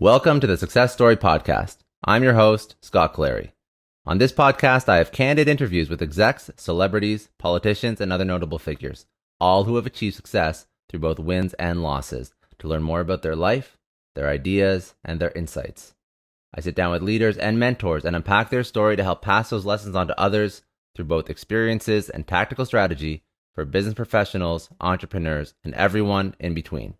Welcome to the Success Story Podcast. I'm your host, Scott Clary. On this podcast, I have candid interviews with execs, celebrities, politicians, and other notable figures, all who have achieved success through both wins and losses, to learn more about their life, their ideas, and their insights. I sit down with leaders and mentors and unpack their story to help pass those lessons on to others through both experiences and tactical strategy for business professionals, entrepreneurs, and everyone in between.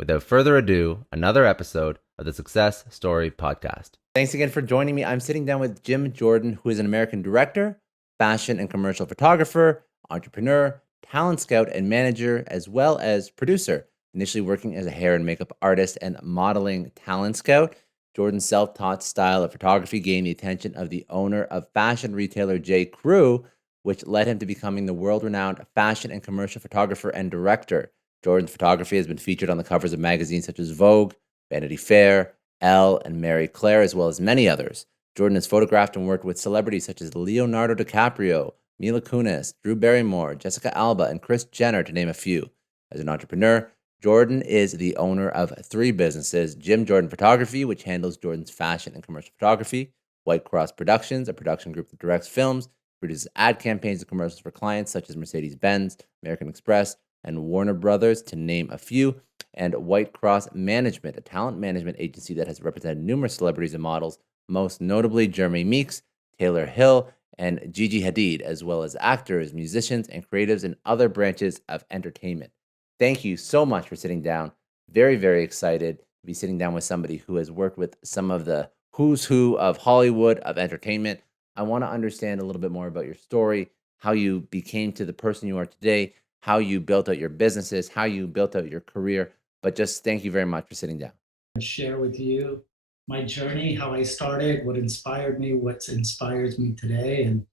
Without further ado, another episode of the Success Story Podcast. Thanks again for joining me. I'm sitting down with Jim Jordan, who is an American director, fashion and commercial photographer, entrepreneur, talent scout, and manager, as well as producer, initially working as a hair and makeup artist and modeling talent scout. Jordan's self-taught style of photography gained the attention of the owner of fashion retailer J.Crew, which led him to becoming the world-renowned fashion and commercial photographer and director. Jordan's photography has been featured on the covers of magazines such as Vogue, Vanity Fair, Elle, and Marie Claire, as well as many others. Jordan has photographed and worked with celebrities such as Leonardo Di Caprio, Mila Kunis, Drew Barrymore, Jessica Alba, and Kris Jenner, to name a few. As an entrepreneur, Jordan is the owner of three businesses: Jim Jordan Photography, which handles Jordan's fashion and commercial photography; White Cross Productions, a production group that directs films, produces ad campaigns and commercials for clients such as Mercedes-Benz, American Express, and Warner Brothers, to name a few; and White Cross Management, a talent management agency that has represented numerous celebrities and models, most notably Jeremy Meeks, Taylor Hill, and Gigi Hadid, as well as actors, musicians, and creatives in other branches of entertainment. Thank you so much for sitting down. Very, very excited to be sitting down with somebody who has worked with some of the who's who of Hollywood, of entertainment. I want to understand a little bit more about your story, how you became to the person you are today, how you built out your businesses, how you built out your career. But just thank you very much for sitting down. Share with you my journey, how I started, what inspired me, what inspires me today, and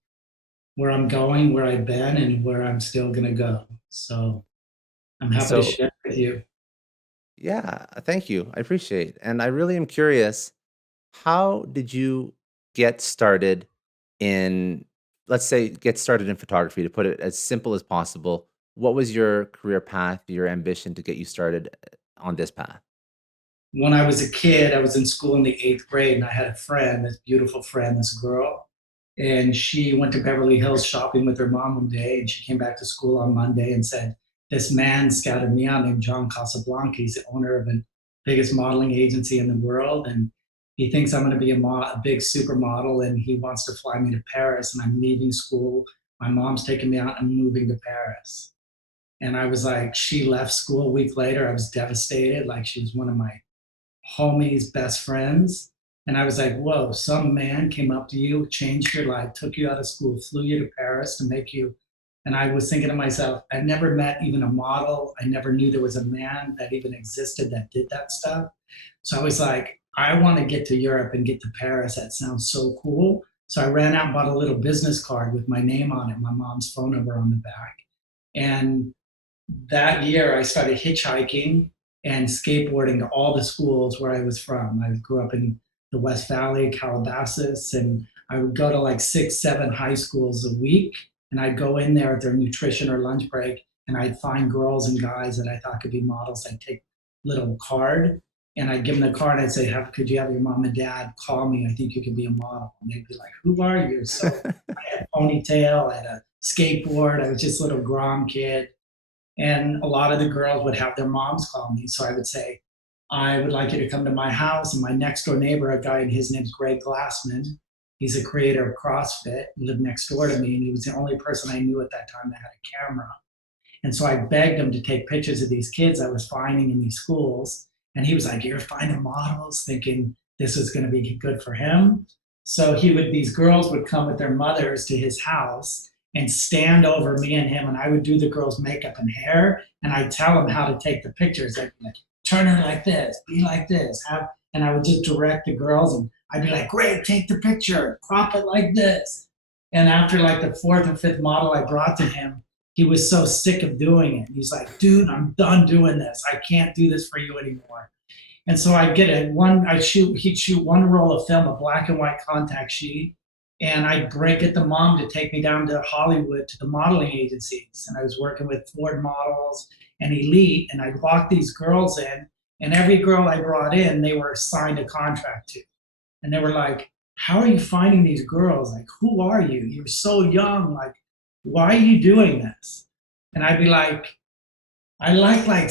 where I'm going, where I've been, and where I'm still going to go. So I'm happy to So, share with you. yeah, thank you. I appreciate it. And I really am curious, how did you get started in, let's say, get started in photography, to put it as simple as possible? What was your career path, your ambition to get you started on this path? When I was a kid, I was in school in the eighth grade, and I had a friend, this beautiful friend, this girl, and she went to Beverly Hills shopping with her mom one day, and she came back to school on Monday and said, "This man scouted me out named John Casablanca. He's the owner of the biggest modeling agency in the world, and he thinks I'm going to be a big supermodel, and he wants to fly me to Paris, and I'm leaving school. My mom's taking me out and moving to Paris." And I was like, she left school a week later. I was devastated. Like, she was one of my homie's best friends. And I was like, whoa, some man came up to you, changed your life, took you out of school, flew you to Paris to make you. And I was thinking to myself, I never met even a model. I never knew there was a man that even existed that did that stuff. So I was like, I want to get to Europe and get to Paris. That sounds so cool. So I ran out and bought a little business card with my name on it, my mom's phone number on the back. And that year I started hitchhiking and skateboarding to all the schools where I was from. I grew up in the West Valley, Calabasas, and I would go to like 6, 7 high schools a week. And I'd go in there at their nutrition or lunch break, and I'd find girls and guys that I thought could be models. I'd take a little card and I'd give them the card. I'd say, could you have your mom and dad call me? I think you could be a model. And they'd be like, who are you? So I had a ponytail, I had a skateboard. I was just a little Grom kid. And a lot of the girls would have their moms call me. So I would say, I would like you to come to my house. And my next door neighbor, a guy, and his name's Greg Glassman. He's a creator of CrossFit, lived next door to me. And he was the only person I knew at that time that had a camera. And so I begged him to take pictures of these kids I was finding in these schools. And he was like, you're finding models, thinking this was going to be good for him. So these girls would come with their mothers to his house and stand over me and him, and I would do the girls' makeup and hair, and I'd tell them how to take the pictures. I'd be like, turn her like this, be like this, and I would just direct the girls, and I'd be like, great, take the picture, crop it like this. And after like the fourth or fifth model I brought to him, he was so sick of doing it. He's like, dude, I'm done doing this. I can't do this for you anymore. And so he'd shoot one roll of film, a black and white contact sheet, and I'd get the mom to take me down to Hollywood to the modeling agencies. And I was working with Ford Models and Elite, and I'd walk these girls in, And every girl I brought in, they were signed a contract to. And they were like, how are you finding these girls? Like, who are you? You're so young. Like, why are you doing this? And I'd be like, I like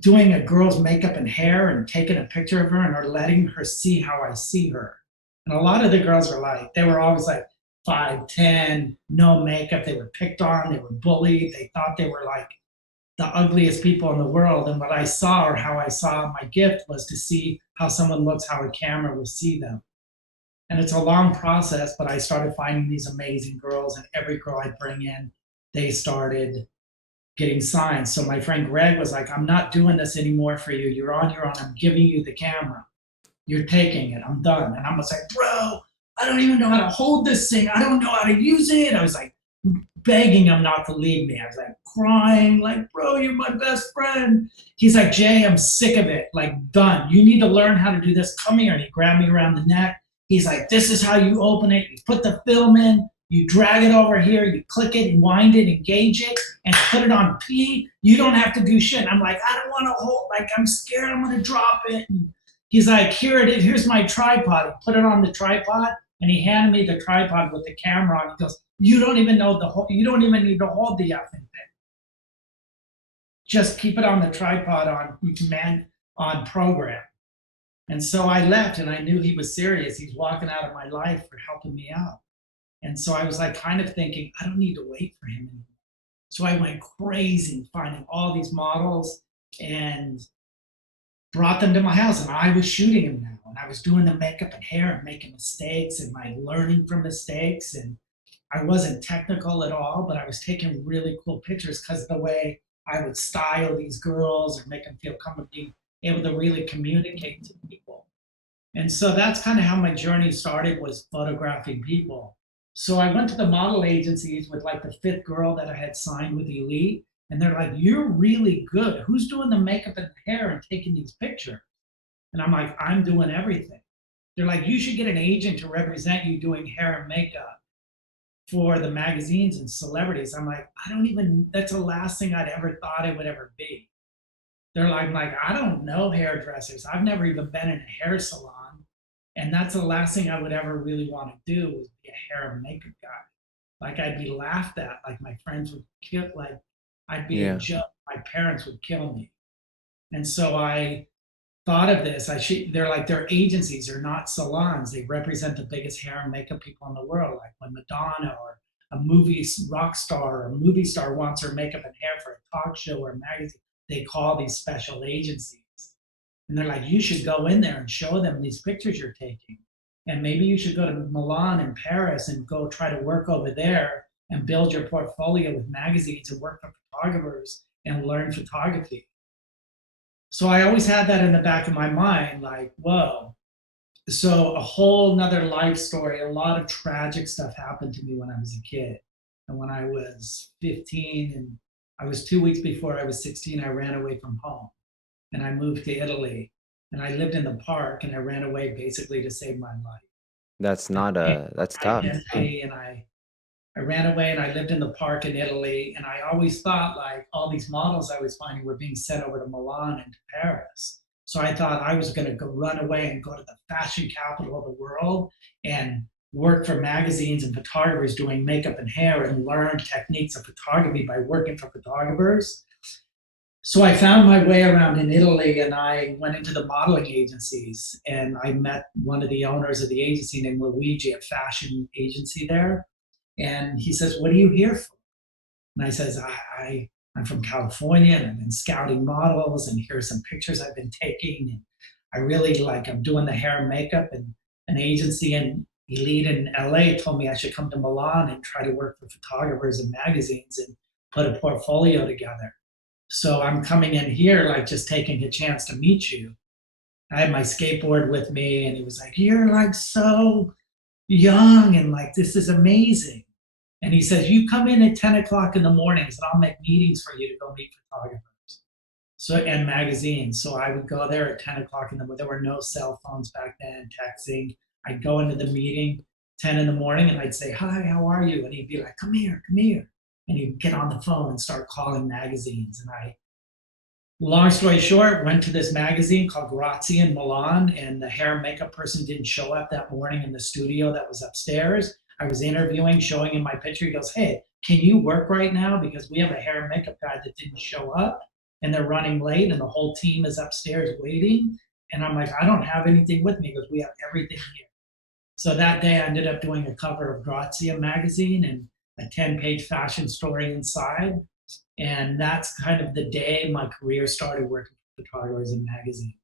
doing a girl's makeup and hair and taking a picture of her and or letting her see how I see her. And a lot of the girls were like, they were always like 5'10", no makeup. They were picked on, they were bullied. They thought they were like the ugliest people in the world. And what I saw, or how I saw my gift, was to see how someone looks, how a camera will see them. And it's a long process, but I started finding these amazing girls, and every girl I bring in, they started getting signed. So my friend Greg was like, I'm not doing this anymore for you. You're on your own. I'm giving you the camera. You're taking it. I'm done. And I was like, bro, I don't even know how to hold this thing. I don't know how to use it. I was like begging him not to leave me. I was like crying, like, bro, you're my best friend. He's like, Jay, I'm sick of it. Like, done. You need to learn how to do this. Come here. And he grabbed me around the neck. He's like, this is how you open it. You put the film in, you drag it over here, you click it, and wind it, engage it, and put it on P. You don't have to do shit. I'm like, I don't want to hold, like, I'm scared I'm going to drop it. And he's like, here it is. Here's my tripod. He put it on the tripod, and he handed me the tripod with the camera on. He goes, you don't even know the whole, you don't even need to hold the effing thing. Just keep it on the tripod on program. And so I left, and I knew he was serious. He's walking out of my life for helping me out. And so I was like kind of thinking, I don't need to wait for him anymore. So I went crazy finding all these models and brought them to my house, and I was shooting them now. And I was doing the makeup and hair and making mistakes and like learning from mistakes. And I wasn't technical at all, but I was taking really cool pictures because of the way I would style these girls or make them feel comfortable, being able to really communicate to people. And so that's kind of how my journey started, was photographing people. So I went to the model agencies with like the fifth girl that I had signed with Elite. And they're like, you're really good. Who's doing the makeup and hair and taking these pictures? And I'm like, I'm doing everything. They're like, you should get an agent to represent you doing hair and makeup for the magazines and celebrities. I'm like, I don't even, that's the last thing I'd ever thought it would ever be. They're like, I don't know hairdressers. I've never even been in a hair salon. And that's the last thing I would ever really want to do, was be a hair and makeup guy. Like, I'd be laughed at, like my friends would kill, like I'd be a joke. My parents would kill me. And so I thought of this. They're like, they're agencies, they're not salons. They represent the biggest hair and makeup people in the world. Like when Madonna or a movie rock star or a movie star wants her makeup and hair for a talk show or a magazine, they call these special agencies. And they're like, you should go in there and show them these pictures you're taking. And maybe you should go to Milan and Paris and go try to work over there and build your portfolio with magazines and work for photographers and learn photography. So I always had that in the back of my mind, like, whoa. So a whole nother life story, a lot of tragic stuff happened to me when I was a kid. And when I was 15, and I was 2 weeks before I was 16, I ran away from home and I moved to Italy, and I lived in the park, and I ran away basically to save my life. That's And not I that's my tough. identity, and I ran away and I lived in the park in Italy. And I always thought like all these models I was finding were being sent over to Milan and to Paris. So I thought I was going to go run away and go to the fashion capital of the world and work for magazines and photographers doing makeup and hair and learn techniques of photography by working for photographers. So I found my way around in Italy, and I went into the modeling agencies, and I met one of the owners of the agency named Luigi, a fashion agency there. And he says, what are you here for? And I says, I'm from California, and I've been scouting models, and here's some pictures I've been taking. And I really like, I'm doing the hair and makeup, and an agency in Elite in LA told me I should come to Milan and try to work for photographers and magazines and put a portfolio together. So I'm coming in here, like just taking a chance to meet you. I had my skateboard with me, and he was like, you're like so young, and like, this is amazing. And he says, you come in at 10 o'clock in the mornings, and I'll make meetings for you to go meet photographers. So, and magazines. So I would go there at 10 o'clock in the morning. There were no cell phones back then, texting. I'd go into the meeting 10 in the morning, and I'd say, hi, how are you? And he'd be like, come here, come here. And he'd get on the phone and start calling magazines. And Long story short, went to this magazine called Grazia in Milan, and the hair and makeup person didn't show up that morning in the studio that was upstairs. I was interviewing, showing him my picture. He goes, "Hey, can you work right now? Because we have a hair and makeup guy that didn't show up and they're running late and the whole team is upstairs waiting." And I'm like, "I don't have anything with me because we have everything here." So that day I ended up doing a cover of Grazia magazine and a 10-page fashion story inside. And that's kind of the day my career started working for photographers in magazines.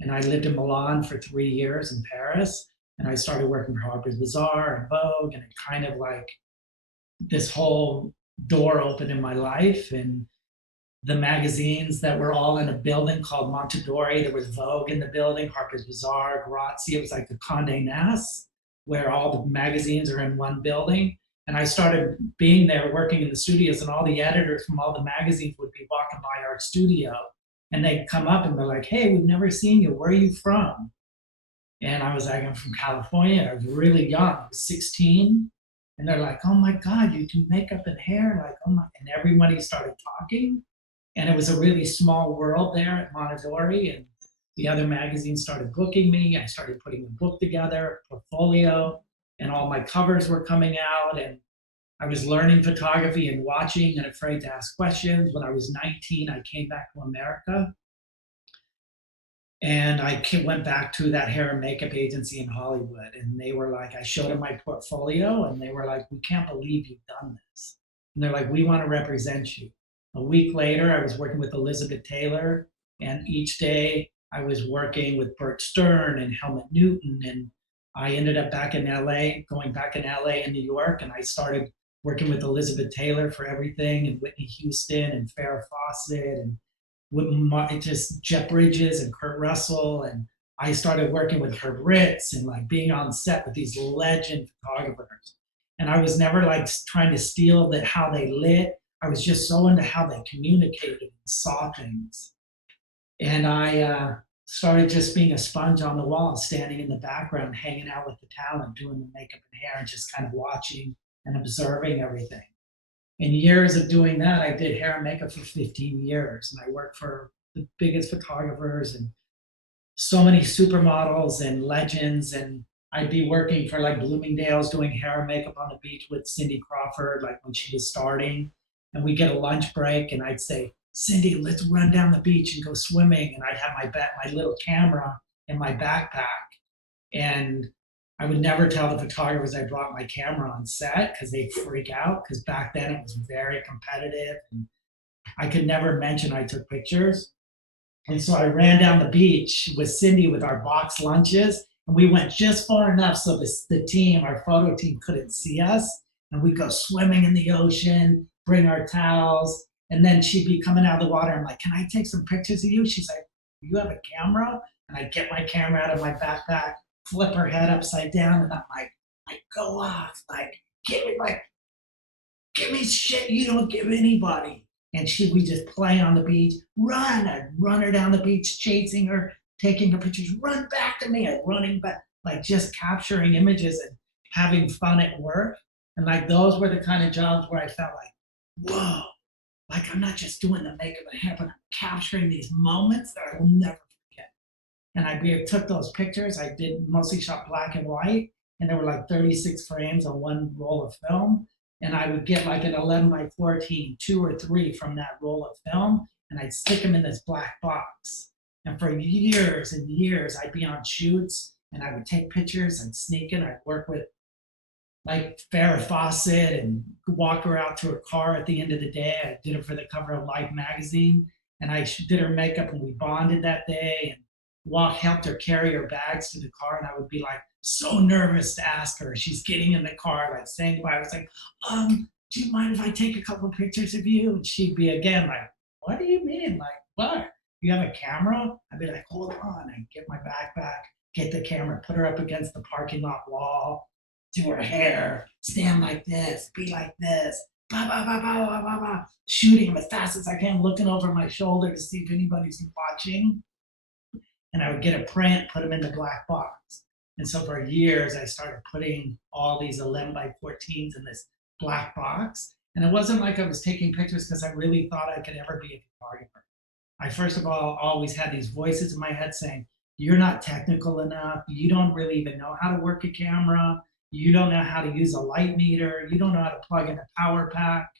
And I lived in Milan for 3 years in Paris. And I started working for Harper's Bazaar and Vogue. And it kind of like this whole door opened in my life. And the magazines that were all in a building called Montadori. There was Vogue in the building, Harper's Bazaar, Grazia. It was like the Condé Nast, where all the magazines are in one building. And I started being there working in the studios, and all the editors from all the magazines would be walking by our studio. And they'd come up and they're like, "Hey, we've never seen you. Where are you from?" And I was like, "I'm from California." I was really young, I was 16. And they're like, "Oh my God, you do makeup and hair." Like, oh my, and everybody started talking. And it was a really small world there at Mondadori. And the other magazines started booking me. I started putting a book together, portfolio, and all my covers were coming out. And I was learning photography and watching and afraid to ask questions. When I was 19, I came back to America and I went back to that hair and makeup agency in Hollywood. And they were like, I showed them my portfolio and they were like, "We can't believe you've done this." And they're like, "We want to represent you." A week later, I was working with Elizabeth Taylor. And each day I was working with Bert Stern and Helmut Newton. And I ended up back in LA, going back in LA and New York. And I started working with Elizabeth Taylor for everything, and Whitney Houston and Farrah Fawcett and just Jeff Bridges and Kurt Russell. And I started working with Herb Ritz and like being on set with these legend photographers. And I was never like trying to steal that how they lit. I was just so into how they communicated and saw things. And I started just being a sponge on the wall, standing in the background, hanging out with the talent, doing the makeup and hair, and just kind of watching and observing everything. In years of doing that, I did hair and makeup for 15 years, and I worked for the biggest photographers and so many supermodels and legends. And I'd be working for like Bloomingdale's doing hair and makeup on the beach with Cindy Crawford, like when she was starting. And we get a lunch break, and I'd say, "Cindy, let's run down the beach and go swimming." And I'd have my little camera in my backpack. And I would never tell the photographers I brought my camera on set because they'd freak out. Because back then it was very competitive, and I could never mention I took pictures. And so I ran down the beach with Cindy with our box lunches, and we went just far enough so the team, our photo team, couldn't see us. And we'd go swimming in the ocean, bring our towels, and then she'd be coming out of the water. I'm like, "Can I take some pictures of you?" She's like, "You have a camera?" And I get my camera out of my backpack, flip her head upside down, and I'm like, I go off, like, give me shit you don't give anybody. And we just play on the beach, run. I'd run her down the beach, chasing her, taking her pictures, run back to me. I'd running back, like just capturing images and having fun at work. And like those were the kind of jobs where I felt like, whoa, like I'm not just doing the makeup and hair, but I'm capturing these moments that I will never forget. And took those pictures. I did mostly shot black and white, and there were like 36 frames on one roll of film. And I would get like an 11 by 14, two or three from that roll of film, and I'd stick them in this black box. And for years and years, I'd be on shoots and I would take pictures and sneak in. I'd work with like Farrah Fawcett and walk her out to her car at the end of the day. I did it for the cover of Life magazine, and I did her makeup, and we bonded that day, and helped her carry her bags to the car. And I would be like so nervous to ask her. She's getting in the car, like saying goodbye. I was like, "Do you mind if I take a couple of pictures of you?" And she'd be again like, "What do you mean? Like, what? You have a camera?" I'd be like, "Hold on." I'd get my backpack, get the camera, put her up against the parking lot wall, do her hair, stand like this, be like this, bah, bah, bah, bah, bah, bah, bah, shooting them as fast as I can, looking over my shoulder to see if anybody's watching. And I would get a print, put them in the black box. And so for years, I started putting all these 11 by 14s in this black box. And it wasn't like I was taking pictures because I really thought I could ever be a photographer. I first of all always had these voices in my head saying, "You're not technical enough. You don't really even know how to work a camera. You don't know how to use a light meter. You don't know how to plug in a power pack."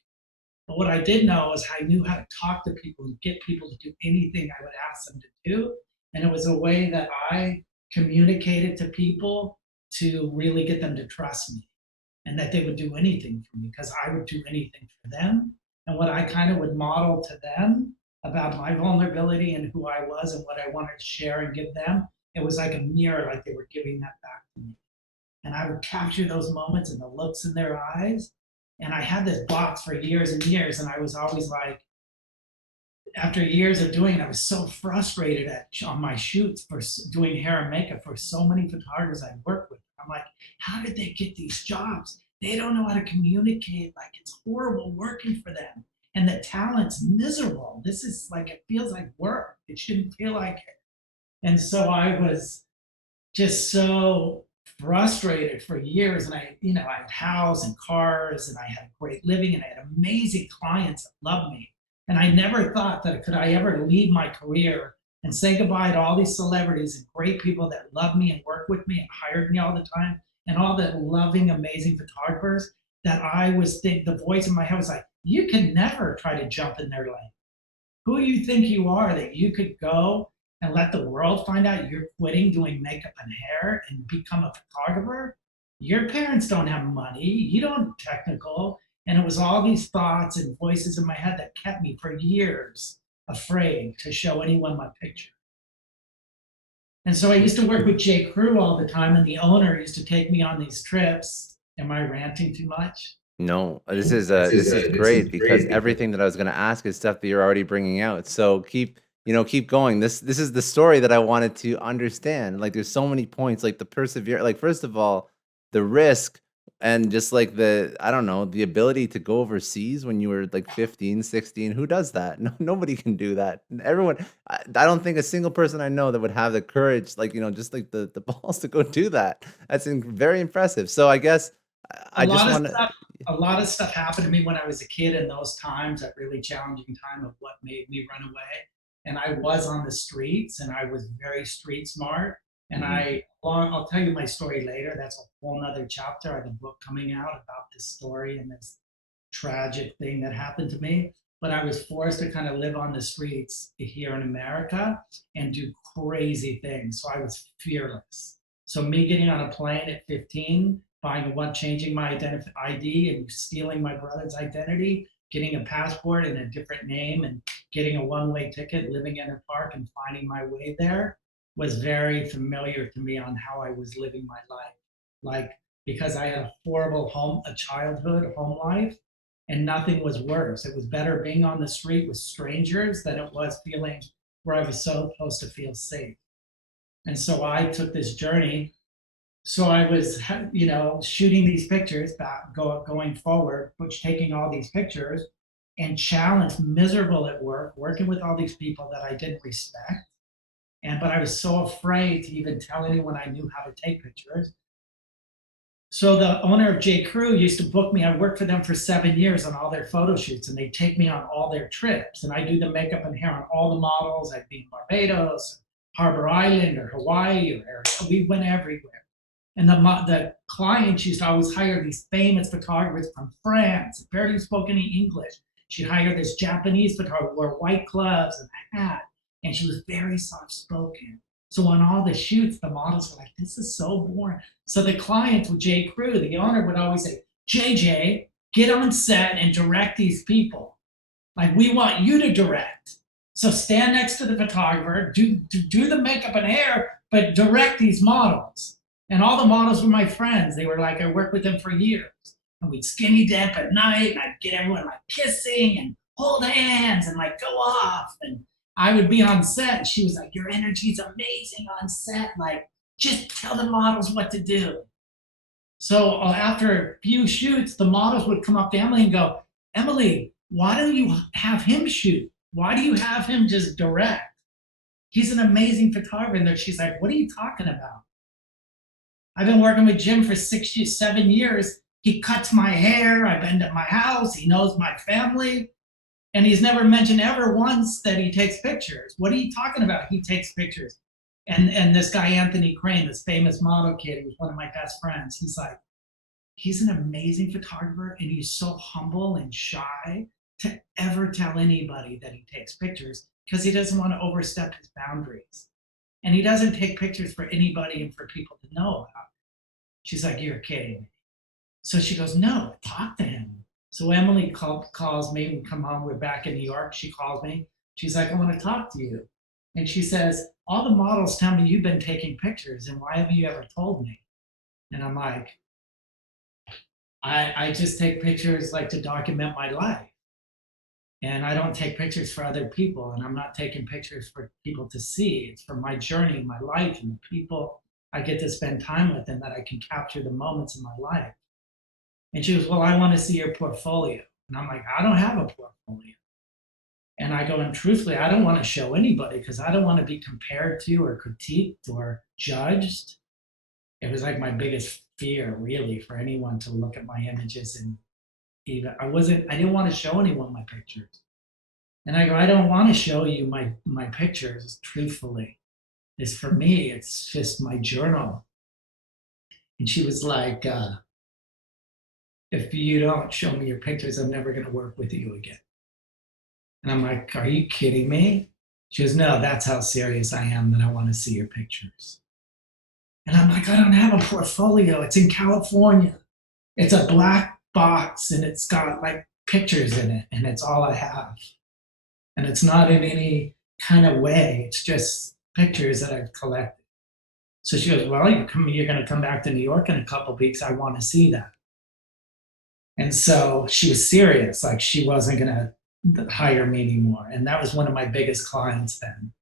But what I did know is I knew how to talk to people and get people to do anything I would ask them to do. And it was a way that I communicated to people to really get them to trust me and that they would do anything for me because I would do anything for them. And what I kind of would model to them about my vulnerability and who I was and what I wanted to share and give them, it was like a mirror, like they were giving that back to me. And I would capture those moments and the looks in their eyes. And I had this box for years and years, and I was always like, after years of doing it, I was so frustrated on my shoots for doing hair and makeup for so many photographers I worked with. I'm like, how did they get these jobs? They don't know how to communicate. Like it's horrible working for them, and the talent's miserable. This is like it feels like work. It shouldn't feel like it. And so I was just so frustrated for years. And I had house and cars and I had great living and I had amazing clients that loved me. And I never thought that could I ever leave my career and say goodbye to all these celebrities and great people that loved me and worked with me and hired me all the time and all the loving, amazing photographers that the voice in my head was like, you can never try to jump in their lane. Who you think you are that you could go and let the world find out you're quitting doing makeup and hair and become a photographer? Your parents don't have money. You don't technical. And it was all these thoughts and voices in my head that kept me for years afraid to show anyone my picture. And so I used to work with J.Crew all the time, and the owner used to take me on these trips. Am I ranting too much? No, this is great because everything that I was going to ask is stuff that you're already bringing out. So keep going. This is the story that I wanted to understand. Like there's so many points, like the persevere. Like first of all, the risk and just like I don't know, the ability to go overseas when you were like 15, 16. Who does that? No, nobody can do that. Everyone, I don't think a single person I know that would have the courage, like just like the balls to go do that. That's very impressive. So I guess A I just lot of want to. stuff, a lot of stuff happened to me when I was a kid in those times, that really challenging time of what made me run away. And I was on the streets and I was very street smart. And Mhm. I'll tell you my story later. That's a whole nother chapter. I have a book coming out about this story and this tragic thing that happened to me. But I was forced to kind of live on the streets here in America and do crazy things. So I was fearless. So me getting on a plane at 15, buying one, changing my ID and stealing my brother's identity, getting a passport in a different name and getting a one-way ticket, living in a park and finding my way there was very familiar to me on how I was living my life. Like, because I had a horrible childhood, home life, and nothing was worse. It was better being on the street with strangers than it was feeling where I was so supposed to feel safe. And so I took this journey. So I was, shooting these pictures going forward, which taking all these pictures and challenged, miserable at work, working with all these people that I didn't respect. But I was so afraid to even tell anyone I knew how to take pictures. So the owner of J.Crew used to book me. I worked for them for 7 years on all their photo shoots, and they take me on all their trips. And I do the makeup and hair on all the models. I'd be in Barbados, Harbor Island, or Hawaii, or we went everywhere. And the clients used to always hire these famous photographers from France, barely spoke any English. She'd hire this Japanese photographer, wore white gloves and a hat, and she was very soft spoken. So on all the shoots, the models were like, "This is so boring." So the clients with J.Crew, the owner would always say, "JJ, get on set and direct these people. Like we want you to direct. So stand next to the photographer, do the makeup and hair, but direct these models." And all the models were my friends. They were like, I worked with them for years. And we'd skinny dip at night, and I'd get everyone like kissing and hold hands and like go off. And I would be on set. And she was like, "Your energy's amazing on set. Like, just tell the models what to do." So after a few shoots, the models would come up to Emily and go, "Emily, why don't you have him shoot? Why do you have him just direct? He's an amazing photographer." And she's like, "What are you talking about? I've been working with Jim for 6 years, 7 years. He cuts my hair. I've been to my house. He knows my family." And he's never mentioned ever once that he takes pictures. What are you talking about? He takes pictures. And this guy, Anthony Crane, this famous model kid, who's one of my best friends, he's like, he's an amazing photographer and he's so humble and shy to ever tell anybody that he takes pictures because he doesn't want to overstep his boundaries. And he doesn't take pictures for anybody and for people to know about. She's like, you're kidding me. So she goes, no, talk to him. So Emily calls me. We come home. We're back in New York. She calls me. She's like, I want to talk to you. And she says, all the models tell me you've been taking pictures, and why haven't you ever told me? And I'm like, I just take pictures like to document my life. And I don't take pictures for other people. And I'm not taking pictures for people to see. It's for my journey, my life, and the people I get to spend time with and that I can capture the moments in my life. And she goes, well, I want to see your portfolio. And I'm like, I don't have a portfolio. And I go, and truthfully, I don't want to show anybody because I don't want to be compared to or critiqued or judged. It was like my biggest fear, really, for anyone to look at my images. And even I didn't want to show anyone my pictures. And I go, I don't want to show you my pictures, truthfully. It's for me, it's just my journal. And she was like, if you don't show me your pictures, I'm never going to work with you again. And I'm like, are you kidding me? She goes, no, that's how serious I am that I want to see your pictures. And I'm like, I don't have a portfolio. It's in California. It's a black box and it's got like pictures in it and it's all I have. And it's not in any kind of way. It's just pictures that I've collected. So she goes, well, you're going to come back to New York in a couple of weeks. I want to see that. And so she was serious, like she wasn't going to hire me anymore. And that was one of my biggest clients then.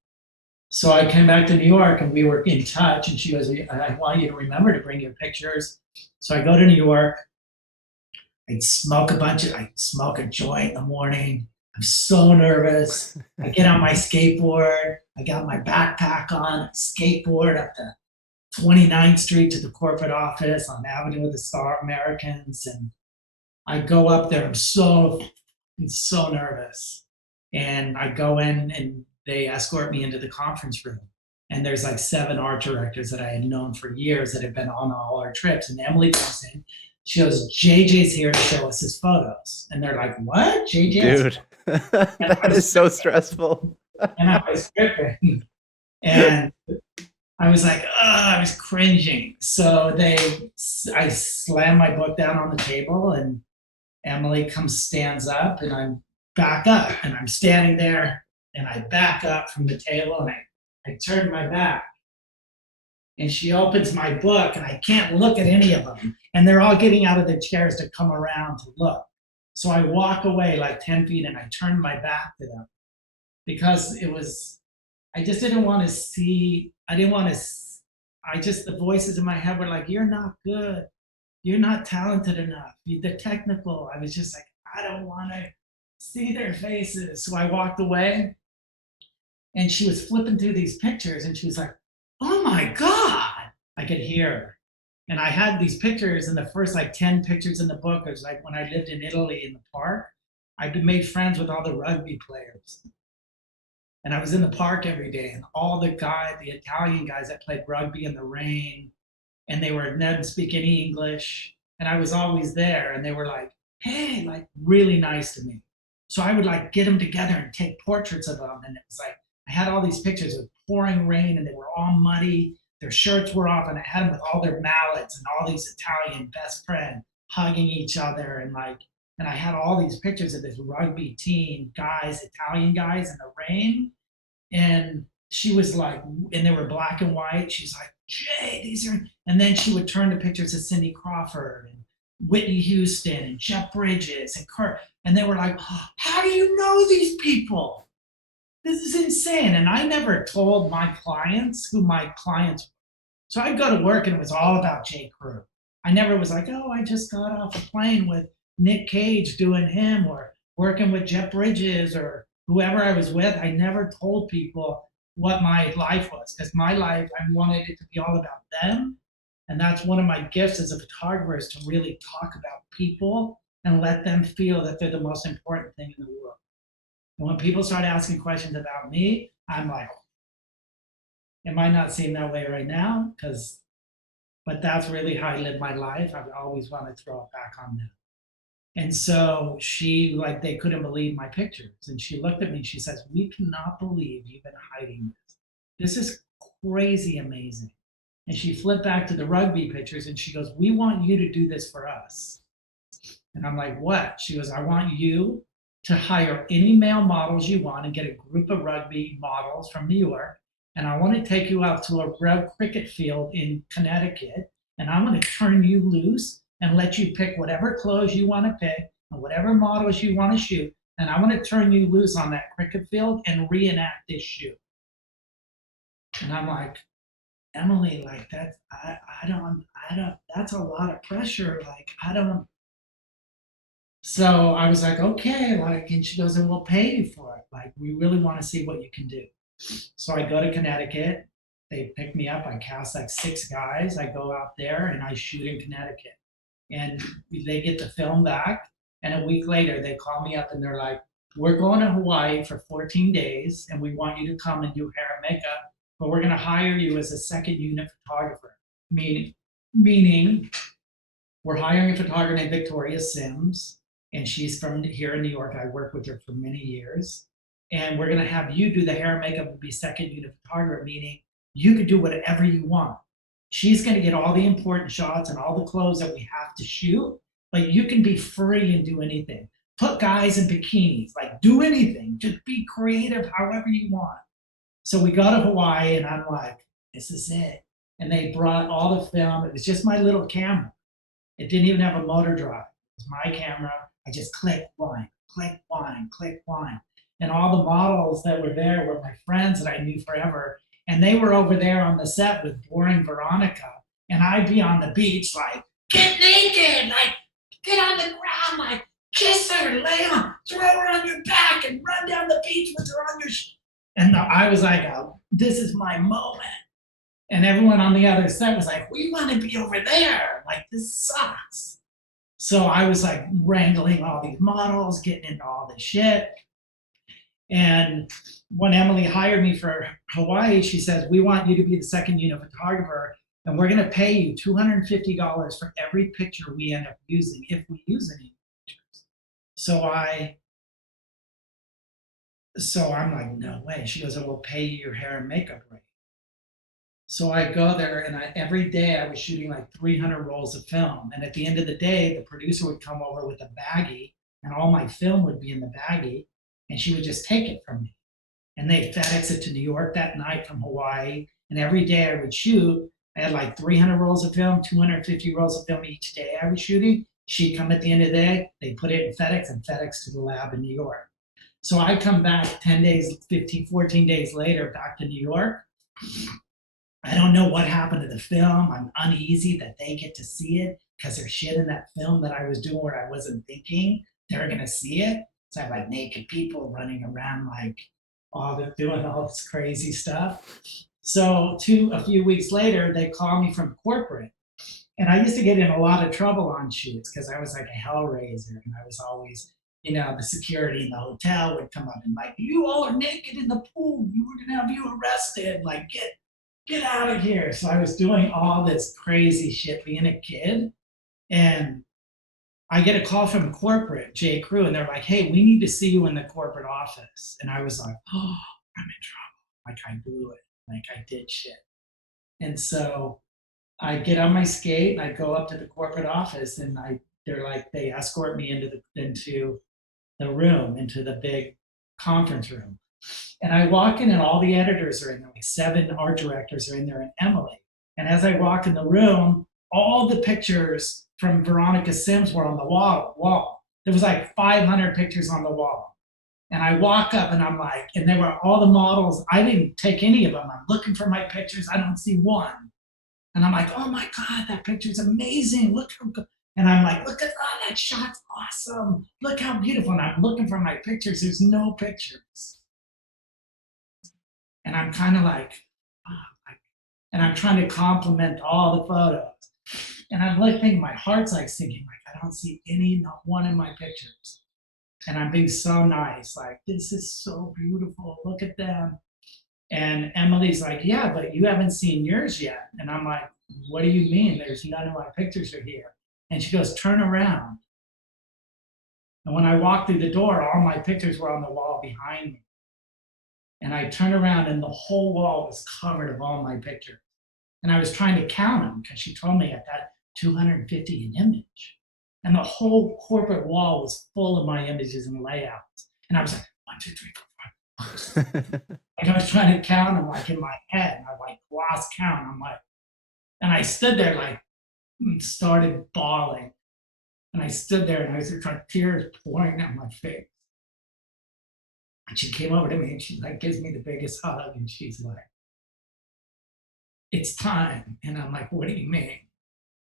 So I came back to New York and we were in touch. And she goes, I want you to remember to bring your pictures. So I go to New York. I'd smoke a joint in the morning. I'm so nervous. I get on my skateboard. I got my backpack on, skateboard up to 29th Street to the corporate office on Avenue of the Star Americans. And I go up there. I'm so nervous. And I go in and they escort me into the conference room. And there's like 7 art directors that I had known for years that had been on all our trips. And Emily comes in. She goes, JJ's here to show us his photos. And they're like, what? JJ? Dude, that is so stressful. And I was tripping. And I was like, I was cringing. So I slammed my book down on the table and Emily stands up and I'm back up and I'm standing there and I back up from the table and I turn my back. And she opens my book and I can't look at any of them. And they're all getting out of their chairs to come around to look. So I walk away like 10 feet and I turn my back to them because I just didn't want to see, the voices in my head were like, you're not good. You're not talented enough. The technical, I was just like, I don't want to see their faces. So I walked away and she was flipping through these pictures and she was like, oh my God. I could hear her. And I had these pictures and the first like 10 pictures in the book. It was like when I lived in Italy in the park, I'd made friends with all the rugby players. And I was in the park every day and all the Italian guys that played rugby in the rain, and they didn't speak any English. And I was always there and they were like, hey, like really nice to me. So I would like get them together and take portraits of them. And it was like, I had all these pictures of pouring rain and they were all muddy. Their shirts were off and I had them with all their mallets and all these Italian best friends hugging each other. And I had all these pictures of this rugby team guys, Italian guys in the rain. And she was like, and they were black and white. She's like, Jay, these are, and then she would turn to pictures of Cindy Crawford and Whitney Houston and Jeff Bridges and Kurt. And they were like, oh, how do you know these people? This is insane. And I never told my clients who my clients were. So I'd go to work and it was all about J.Crew. I never was like, oh, I just got off a plane with Nick Cage doing him or working with Jeff Bridges or whoever I was with. I never told people what my life was because my life, I wanted it to be all about them. And that's one of my gifts as a photographer is to really talk about people and let them feel that they're the most important thing in the world. And when people start asking questions about me, I'm like, it might not seem that way right now, but that's really how I live my life. I always want to throw it back on them. And so she, like, they couldn't believe my pictures. And she looked at me and she says, "We cannot believe you've been hiding this. This is crazy amazing." And she flipped back to the rugby pictures and she goes, "We want you to do this for us." And I'm like, "What?" She goes, "I want you to hire any male models you want and get a group of rugby models from New York. And I want to take you out to a cricket field in Connecticut. And I'm going to turn you loose and let you pick whatever clothes you want to pick and whatever models you want to shoot. And I want to turn you loose on that cricket field and reenact this shoot." And I'm like, "Emily, like that's I don't that's a lot of pressure. Like I don't." So I was like, "Okay," like, and she goes, "And we'll pay you for it. Like we really want to see what you can do." So I go to Connecticut. They pick me up. I cast like 6 guys. I go out there and I shoot in Connecticut. And they get the film back. And a week later, they call me up and they're like, "We're going to Hawaii for 14 days and we want you to come and do hair and makeup, but we're going to hire you as a second unit photographer." Meaning, we're hiring a photographer named Victoria Sims, and she's from here in New York. I worked with her for many years. And we're going to have you do the hair and makeup and be second unit photographer, meaning you could do whatever you want. She's going to get all the important shots and all the clothes that we have to shoot, but you can be free and do anything. Put guys in bikinis, like do anything. Just be creative however you want. So we go to Hawaii and I'm like, "This is it." And they brought all the film. It was just my little camera. It didn't even have a motor drive. It was my camera. I just click, wind, click, wind, click, wind. And all the models that were there were my friends that I knew forever. And they were over there on the set with boring Veronica. And I'd be on the beach like, "Get naked, like get on the ground, like kiss her, lay on, throw her on your back and run down the beach with her on your And I was like, "Oh, this is my moment." And everyone on the other set was like, "We want to be over there. Like, this sucks." So I was like wrangling all these models, getting into all this shit. And when Emily hired me for Hawaii, she says, "We want you to be the second unit photographer, and we're going to pay you $250 for every picture we end up using, if we use any pictures." So I'm like, "No way." She goes, "Oh, we'll pay you your hair and makeup rate." So I go there, and every day I was shooting like 300 rolls of film. And at the end of the day, the producer would come over with a baggie, and all my film would be in the baggie, and she would just take it from me. And they FedEx it to New York that night from Hawaii. And every day I would shoot. I had like 300 rolls of film, 250 rolls of film each day I was shooting. She'd come at the end of the day, they put it in FedEx and FedEx to the lab in New York. So I come back 10 days, 15, 14 days later back to New York. I don't know what happened to the film. I'm uneasy that they get to see it because there's shit in that film that I was doing where I wasn't thinking they're going to see it. So I have like naked people running around like they're doing all this crazy stuff. So a few weeks later, they call me from corporate. And I used to get in a lot of trouble on shoots because I was like a hellraiser. And I was always, the security in the hotel would come up and like, "You all are naked in the pool. We're going to have you arrested. Like, get out of here." So I was doing all this crazy shit being a kid. And I get a call from corporate, J.Crew, and they're like, "Hey, we need to see you in the corporate office." And I was like, "Oh, I'm in trouble. Like I blew it. Like I did shit." And so I get on my skate and I go up to the corporate office and they escort me into the room, into the big conference room. And I walk in and all the editors are in there, like 7 art directors are in there and Emily. And as I walk in the room, all the pictures from Veronica Sims were on the wall. There was like 500 pictures on the wall. And I walk up and I'm like, and they were all the models. I didn't take any of them. I'm looking for my pictures. I don't see one. And I'm like, "Oh my God, that picture's amazing. Look how good." And I'm like, "Look at that shot's awesome. Look how beautiful." And I'm looking for my pictures. There's no pictures. And I'm kind of like, oh, and I'm trying to compliment all the photos. And I'm like thinking, my heart's like sinking, like I don't see not one in my pictures. And I'm being so nice, like, this is so beautiful. Look at them. And Emily's like, yeah, but you haven't seen yours yet. And I'm like, what do you mean? There's none of my pictures are here. And she goes, turn around. And when I walked through the door, all my pictures were on the wall behind me. And I turned around and the whole wall was covered of all my pictures. And I was trying to count them because she told me I got 250 an image. And the whole corporate wall was full of my images and layouts. And I was like, 1, 2, 3, 4, 5. Like I was trying to count them like in my head. And I like lost count. I'm like, and I stood there like, started bawling. And I stood there and I was trying, tears pouring down my face. And she came over to me and she like gives me the biggest hug and she's like, it's time. And I'm like, what do you mean?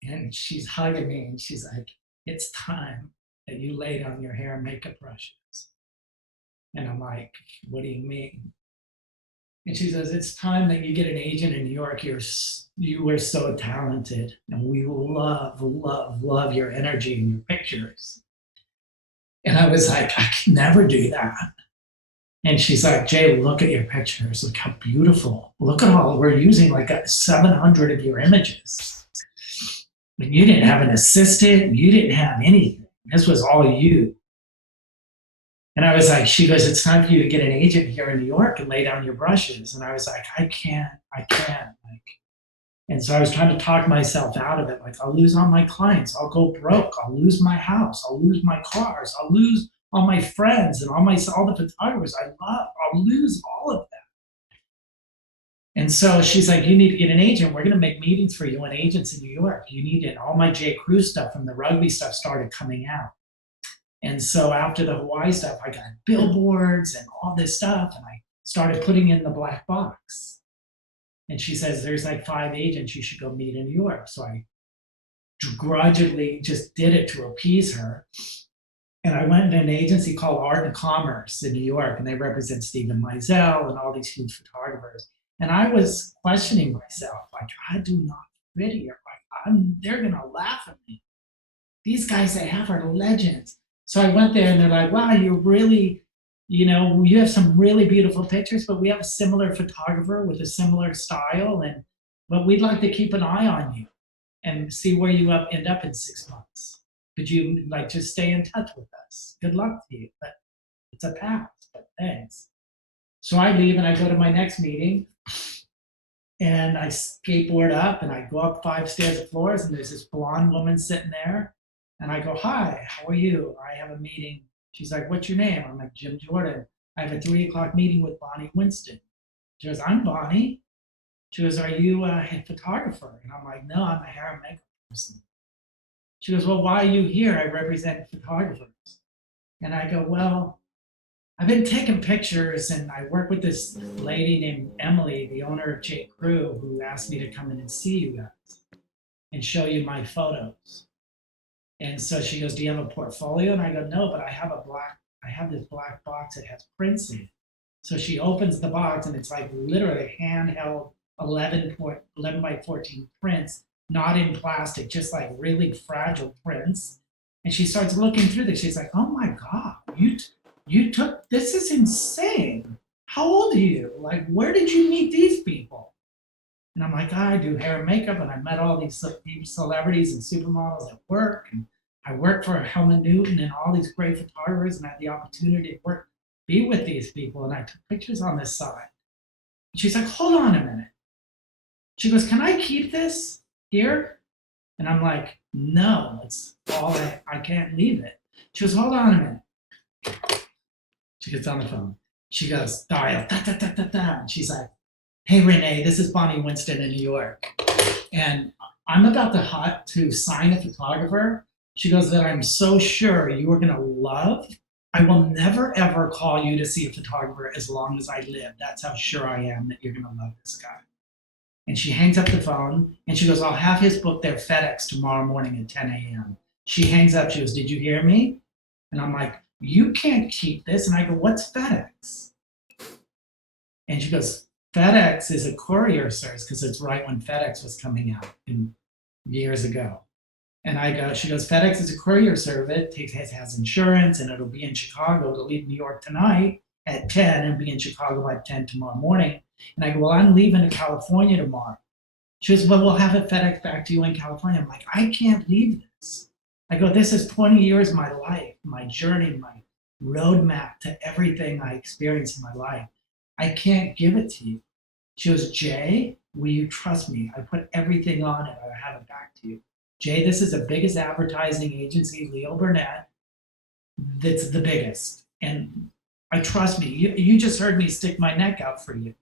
And she's hugging me and she's like, it's time that you lay down your hair and makeup brushes. And I'm like, what do you mean? And she says, it's time that you get an agent in New York. You were so talented and we love, love, love your energy and your pictures. And I was like, I can never do that. And she's like, Jay, look at your pictures. Look how beautiful. Look at all we're using, like 700 of your images. And you didn't have an assistant. You didn't have anything. This was all you. And I was like, she goes, it's time for you to get an agent here in New York and lay down your brushes. And I was like, I can't. Like, and so I was trying to talk myself out of it. Like, I'll lose all my clients. I'll go broke. I'll lose my house. I'll lose my cars. I'll lose all my friends and all the photographers I love. I'll lose all of them. And so she's like, you need to get an agent. We're going to make meetings for you and agents in New York. You need it. All my J.Crew stuff from the rugby stuff started coming out. And so after the Hawaii stuff, I got billboards and all this stuff. And I started putting in the black box. And she says, there's like 5 agents you should go meet in New York. So I grudgingly just did it to appease her. And I went to an agency called Art and Commerce in New York, and they represent Stephen Meisel and all these huge photographers. And I was questioning myself, like, I do not fit here. Like, they're gonna laugh at me. These guys they have are legends. So I went there, and they're like, wow, you're really, you have some really beautiful pictures, but we have a similar photographer with a similar style, but we'd like to keep an eye on you and see where you end up in 6 months. Could you like just stay in touch with us? Good luck to you, but it's a path, but thanks. So I leave and I go to my next meeting and I skateboard up and I go up 5 stairs of floors and there's this blonde woman sitting there and I go, hi, how are you? I have a meeting. She's like, what's your name? I'm like, Jim Jordan. I have a 3 o'clock meeting with Bonnie Winston. She goes, I'm Bonnie. She goes, are you a photographer? And I'm like, no, I'm a hair and makeup person. She goes, well, why are you here? I represent photographers. And I go, well, I've been taking pictures and I work with this lady named Emily, the owner of J.Crew, who asked me to come in and see you guys and show you my photos. And so she goes, do you have a portfolio? And I go, no, but I have this black box that has prints in it. So she opens the box and it's like literally handheld 11 by 14 prints, not in plastic, just like really fragile prints. And she starts looking through this. She's like, oh my God, you took, this is insane. How old are you? Like, where did you meet these people? And I'm like, I do hair and makeup, and I met all these celebrities and supermodels at work. And I work for Helmut Newton and all these great photographers, and I had the opportunity to be with these people. And I took pictures on this side. And she's like, hold on a minute. She goes, can I keep this here? And I'm like, no, it's all I can't leave it. She goes, hold on a minute. She gets on the phone. She goes, dial, da, da, da, da, da. And she's like, hey, Renee, this is Bonnie Winston in New York. And I'm about to sign a photographer. She goes, that I'm so sure you are going to love. I will never, ever call you to see a photographer as long as I live. That's how sure I am that you're going to love this guy. And she hangs up the phone and she goes, I'll have his book there FedEx tomorrow morning at 10 a.m. She hangs up. She goes, did you hear me? And I'm like, you can't keep this. And I go, what's FedEx? And she goes, FedEx is a courier service because it's right when FedEx was coming out years ago. And I go, she goes, FedEx is a courier service, has insurance, and it'll be in Chicago. It'll leave New York tonight at 10 and be in Chicago by 10 tomorrow morning. And I go, well, I'm leaving to California tomorrow. She goes, well, we'll have it FedEx back to you in California. I'm like, I can't leave this. I go, this is 20 years of my life, my journey, my roadmap to everything I experienced in my life. I can't give it to you. She goes, Jay, will you trust me? I put everything on it. I have it back to you. Jay, this is the biggest advertising agency, Leo Burnett, that's the biggest. And I trust me. You just heard me stick my neck out for you.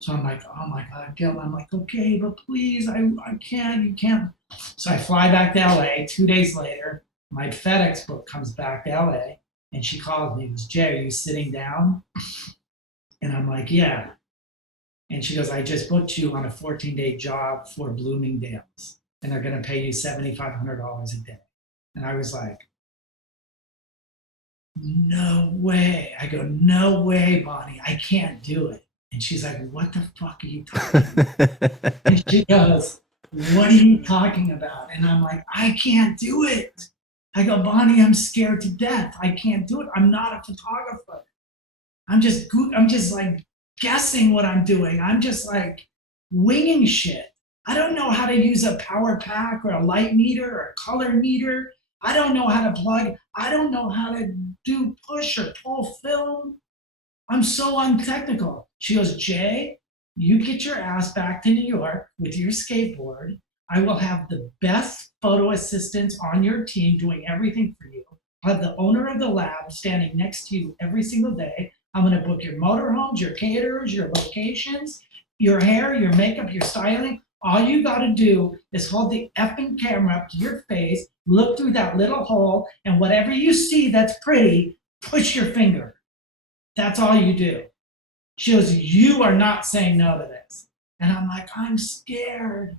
So I'm like, oh my God, Gil. I'm like, okay, but please, I can't, you can't. So I fly back to LA. 2 days later, my FedEx book comes back to LA, and she calls me and goes, Jay, are you sitting down? And I'm like, yeah. And she goes, I just booked you on a 14-day job for Bloomingdale's, and they're going to pay you $7,500 a day. And I was like, no way. I go, no way, Bonnie. I can't do it. And she's like, what the fuck are you talking about? And she goes, what are you talking about? And I'm like, I can't do it. I go, Bonnie, I'm scared to death. I can't do it. I'm not a photographer. I'm just like guessing what I'm doing. I'm just like winging shit. I don't know how to use a power pack or a light meter or a color meter. I don't know how to plug. I don't know how to do push or pull film. I'm so untechnical. She goes, Jay, you get your ass back to New York with your skateboard. I will have the best photo assistants on your team doing everything for you. I'll have the owner of the lab standing next to you every single day. I'm going to book your motorhomes, your caterers, your locations, your hair, your makeup, your styling. All you got to do is hold the effing camera up to your face, look through that little hole, and whatever you see that's pretty, push your finger. That's all you do. She goes, you are not saying no to this. And I'm like, I'm scared.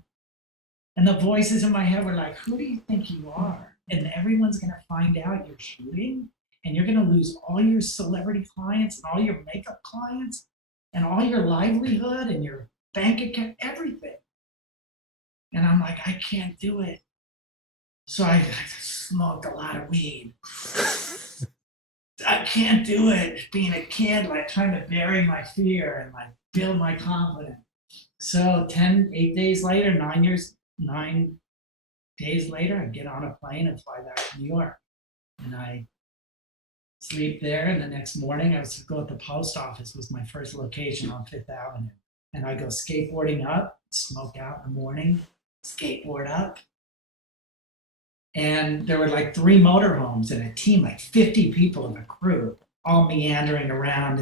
And the voices in my head were like, who do you think you are? And everyone's going to find out you're shooting, and you're going to lose all your celebrity clients and all your makeup clients and all your livelihood and your bank account, everything. And I'm like, I can't do it. So I smoked a lot of weed. I can't do it. Being a kid, like trying to bury my fear and like build my confidence. So 8 days later, 9 days later, I get on a plane and fly back to New York. And I sleep there. And the next morning, I was to go at the post office, was my first location on Fifth Avenue. And I go skateboarding up, smoke out in the morning, skateboard up. And there were like 3 motorhomes and a team, like 50 people in a crew, all meandering around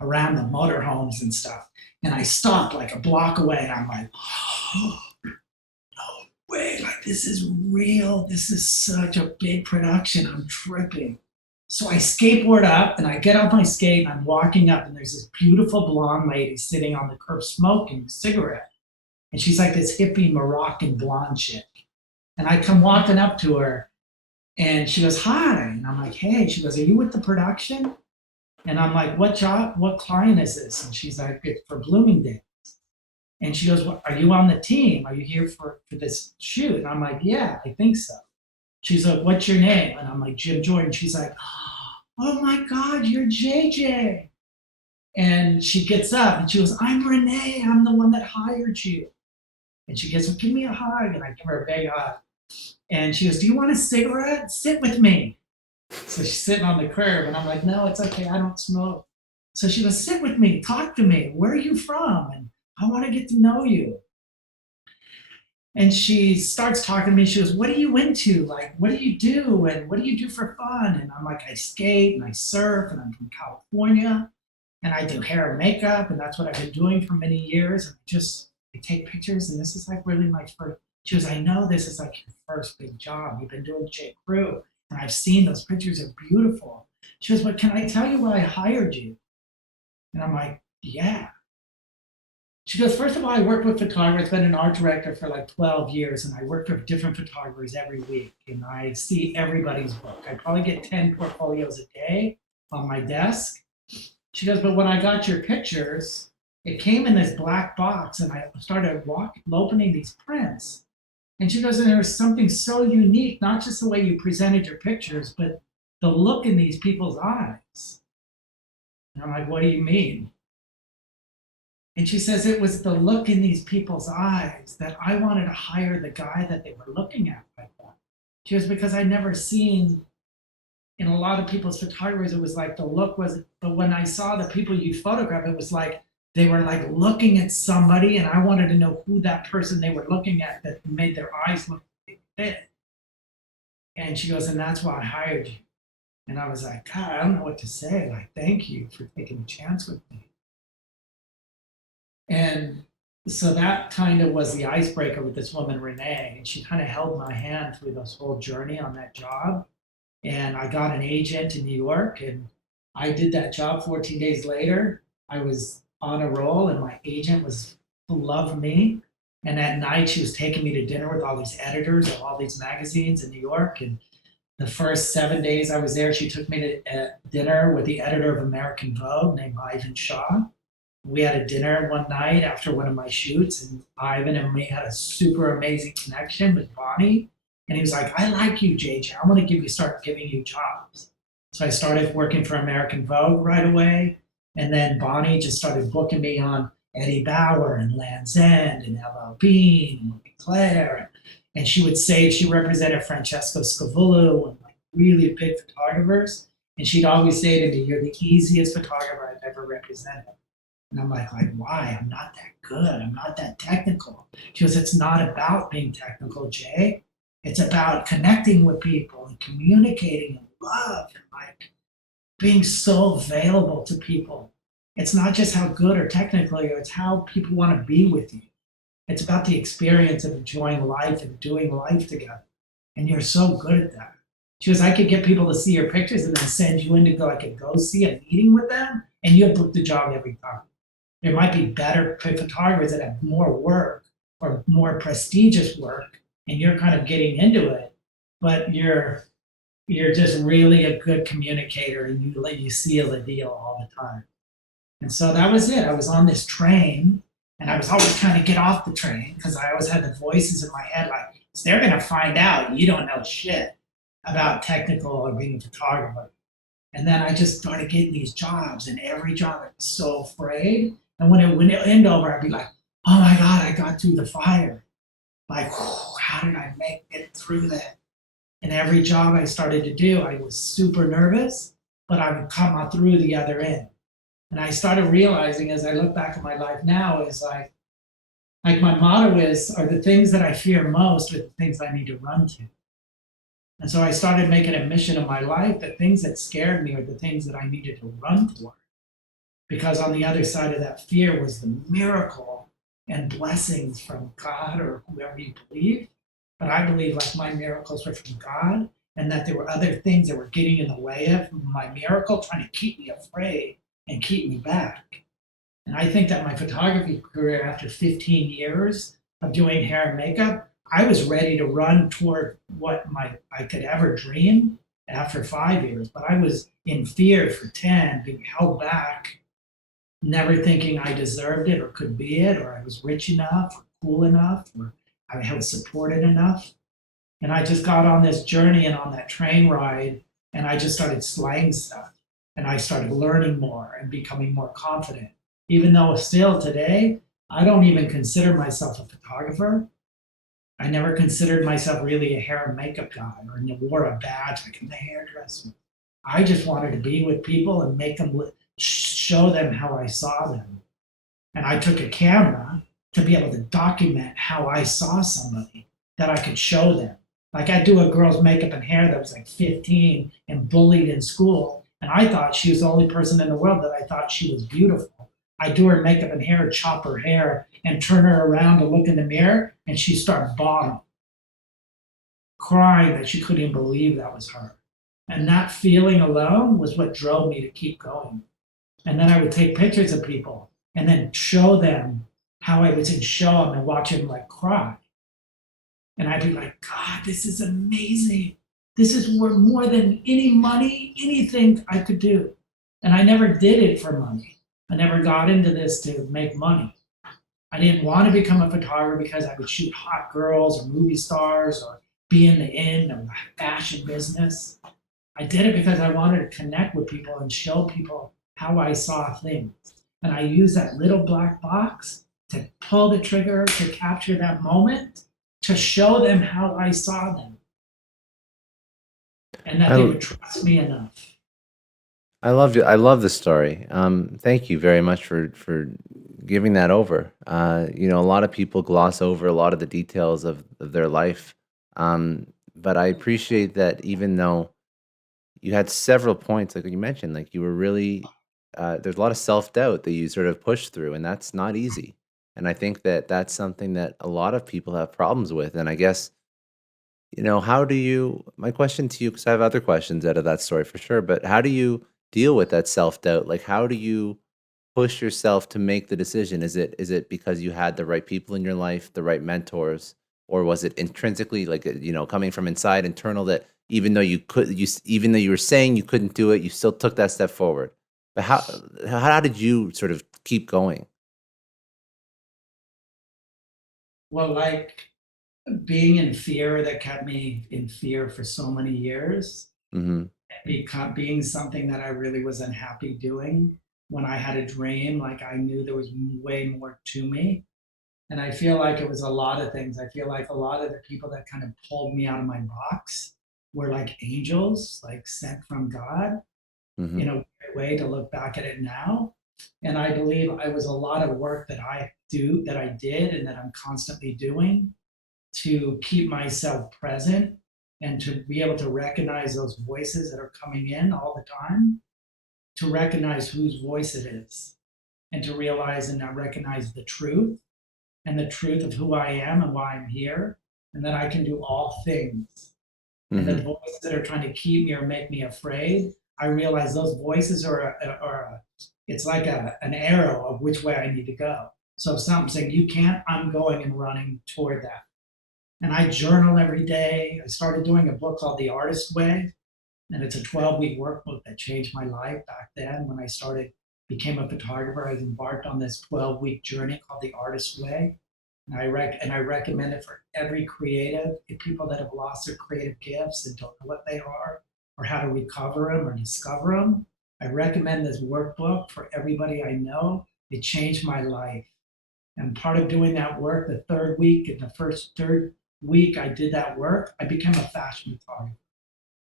around the motorhomes and stuff. And I stopped like a block away, and I'm like, oh, no way, like this is real. This is such a big production. I'm tripping. So I skateboard up, and I get off my skate, and I'm walking up, and there's this beautiful blonde lady sitting on the curb smoking a cigarette. And she's like this hippie Moroccan blonde chick. And I come walking up to her, and she goes, hi. And I'm like, hey. She goes, are you with the production? And I'm like, what job, what client is this? And she's like, it's for Bloomingdale's. And she goes, well, are you on the team? Are you here for this shoot? And I'm like, yeah, I think so. She's like, what's your name? And I'm like, Jim Jordan. She's like, oh my God, you're JJ. And she gets up and she goes, I'm Renee. I'm the one that hired you. And she goes, well, give me a hug. And I give her a big hug. And she goes, do you want a cigarette? Sit with me. So she's sitting on the curb, and I'm like, no, it's okay. I don't smoke. So she goes, sit with me. Talk to me. Where are you from? And I want to get to know you. And she starts talking to me. She goes, what are you into? Like, what do you do? And what do you do for fun? And I'm like, I skate and I surf, and I'm from California, and I do hair and makeup. And that's what I've been doing for many years. And I take pictures, and this is like really my first. She goes, I know this is like your first big job. You've been doing J.Crew, and I've seen those pictures are beautiful. She goes, but can I tell you why I hired you? And I'm like, yeah. She goes, first of all, I work with photographers. I've been an art director for like 12 years, and I work with different photographers every week, and I see everybody's work. I probably get 10 portfolios a day on my desk. She goes, but when I got your pictures, it came in this black box, and I started opening these prints. And she goes, and there was something so unique, not just the way you presented your pictures, but the look in these people's eyes. And I'm like, what do you mean? And she says, it was the look in these people's eyes that I wanted to hire the guy that they were looking at like that. She goes, because I'd never seen in a lot of people's photographers, it was like the look was, but when I saw the people you photograph, it was like they were like looking at somebody, and I wanted to know who that person they were looking at that made their eyes look like they did. And she goes, and that's why I hired you. And I was like, God, I don't know what to say. Like, thank you for taking a chance with me. And so that kind of was the icebreaker with this woman, Renee. And she kind of held my hand through this whole journey on that job. And I got an agent in New York, and I did that job 14 days later. I was on a roll, and my agent loved me. And at night, she was taking me to dinner with all these editors of all these magazines in New York. And the first 7 days I was there, she took me to dinner with the editor of American Vogue named Ivan Shaw. We had a dinner one night after one of my shoots, and Ivan and me had a super amazing connection with Bonnie. And he was like, I like you, JJ. I want to start giving you jobs. So I started working for American Vogue right away. And then Bonnie just started booking me on Eddie Bauer and Land's End and LL Bean and Claire. And she would say she represented Francesco Scavullo and like really big photographers. And she'd always say to me, you're the easiest photographer I've ever represented. And I'm like, why? I'm not that good. I'm not that technical. She goes, it's not about being technical, Jay. It's about connecting with people and communicating and love and like being so available to people. It's not just how good or technical you are, it's how people want to be with you. It's about the experience of enjoying life and doing life together. And you're so good at that. She goes, I could get people to see your pictures and then send you in to go, I could go see a meeting with them, and you'll book the job every time. There might be better photographers that have more work or more prestigious work, and you're kind of getting into it, but you're just really a good communicator, and you seal the deal all the time. And so that was it. I was on this train, and I was always trying to get off the train because I always had the voices in my head like, they're going to find out you don't know shit about technical or being a photographer. And then I just started getting these jobs, and every job I was so afraid. And when it would end over, I'd be like, oh my God, I got through the fire. Like, how did I make it through that? And every job I started to do, I was super nervous, but I would come out through the other end. And I started realizing as I look back at my life now is like my motto are the things that I fear most are the things I need to run to. And so I started making a mission of my life that things that scared me are the things that I needed to run toward. Because on the other side of that fear was the miracle and blessings from God or whoever you believe. But I believe like my miracles were from God, and that there were other things that were getting in the way of my miracle, trying to keep me afraid and keep me back. And I think that my photography career, after 15 years of doing hair and makeup, I was ready to run toward what I could ever dream after 5 years. But I was in fear for 10, being held back, never thinking I deserved it or could be it, or I was rich enough or cool enough, or I was supported enough. And I just got on this journey and on that train ride, and I just started slaying stuff. And I started learning more and becoming more confident. Even though still today, I don't even consider myself a photographer. I never considered myself really a hair and makeup guy or wore a badge like I'm a hairdresser. I just wanted to be with people and make them show them how I saw them. And I took a camera to be able to document how I saw somebody that I could show them. Like I do a girl's makeup and hair that was like 15 and bullied in school. And I thought she was the only person in the world that I thought she was beautiful. I do her makeup and hair, chop her hair, and turn her around to look in the mirror, and she started bawling, crying that she couldn't even believe that was her. And that feeling alone was what drove me to keep going. And then I would take pictures of people and then show them how I was in show them and watch them like cry. And I'd be like, God, this is amazing. This is worth more than any money, anything I could do. And I never did it for money. I never got into this to make money. I didn't want to become a photographer because I would shoot hot girls or movie stars or be in the end of the fashion business. I did it because I wanted to connect with people and show people how I saw things. And I used that little black box to pull the trigger to capture that moment, to show them how I saw them and that they I would trust me enough. I loved it. I love the story. Thank you very much for giving that over. A lot of people gloss over a lot of the details of their life, but I appreciate that even though you had several points, like you mentioned, like you were really there's a lot of self doubt that you sort of pushed through, and that's not easy. And I think that that's something that a lot of people have problems with. And I guess how do you my question to you, because I have other questions out of that story for sure, but how do you deal with that self-doubt? Like, how do you push yourself to make the decision? Is it because you had the right people in your life, the right mentors, or was it intrinsically like, coming from inside, internal, that even though you were saying you couldn't do it, you still took that step forward? But how did you sort of keep going? Well, like being in fear that kept me in fear for so many years, Mhm. being something that I really was unhappy doing. When I had a dream, like I knew there was way more to me. And I feel like it was a lot of things. I feel like a lot of the people that kind of pulled me out of my box were like angels, like sent from God, in Mhm. a way to look back at it now. And I believe it was a lot of work that I did, and that I'm constantly doing to keep myself present and to be able to recognize those voices that are coming in all the time, to recognize whose voice it is, and to realize and not recognize the truth, and the truth of who I am and why I'm here, and that I can do all things. And the Mhm. voices that are trying to keep me or make me afraid, I realize those voices it's like an arrow of which way I need to go. So if something's saying you can't, I'm going and running toward that. And I journal every day. I started doing a book called The Artist Way, and it's a 12-week workbook that changed my life back then when I became a photographer. I was embarked on this 12-week journey called The Artist Way. And I recommend it for every creative, people that have lost their creative gifts and don't know what they are or how to recover them or discover them. I recommend this workbook for everybody I know. It changed my life. And part of doing that work, the third week, in the first third week I did that work, I became a fashion photographer.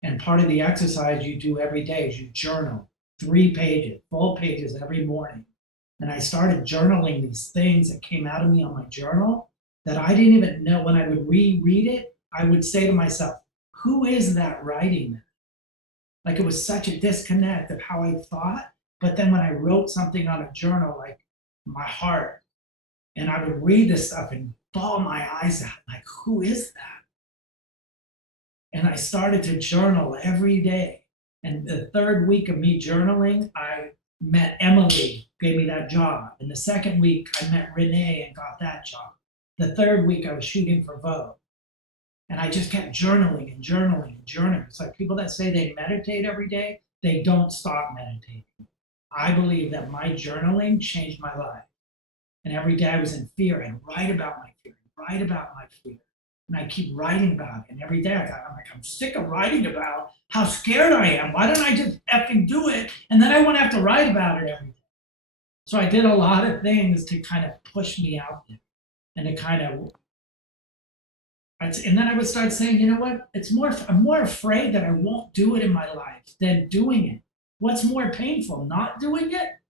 And part of the exercise you do every day is you journal 3 pages, full pages every morning. And I started journaling these things that came out of me on my journal that I didn't even know. When I would reread it, I would say to myself, who is that writing that? Like it was such a disconnect of how I thought. But then when I wrote something on a journal, like my heart, and I would read this stuff and bawl my eyes out, like, who is that? And I started to journal every day. And the third week of me journaling, I met Emily, gave me that job. And the second week, I met Renee and got that job. The third week, I was shooting for Vogue. And I just kept journaling and journaling and journaling. It's like people that say they meditate every day, they don't stop meditating. I believe that my journaling changed my life. And every day I was in fear and write about my fear, write about my fear. And I keep writing about it. And every day I'm like, I'm sick of writing about how scared I am. Why don't I just effing do it? And then I won't have to write about it every day. So I did a lot of things to kind of push me out there and to kind of, and then I would start saying, you know what? I'm more afraid that I won't do it in my life than doing it. What's more painful, not doing it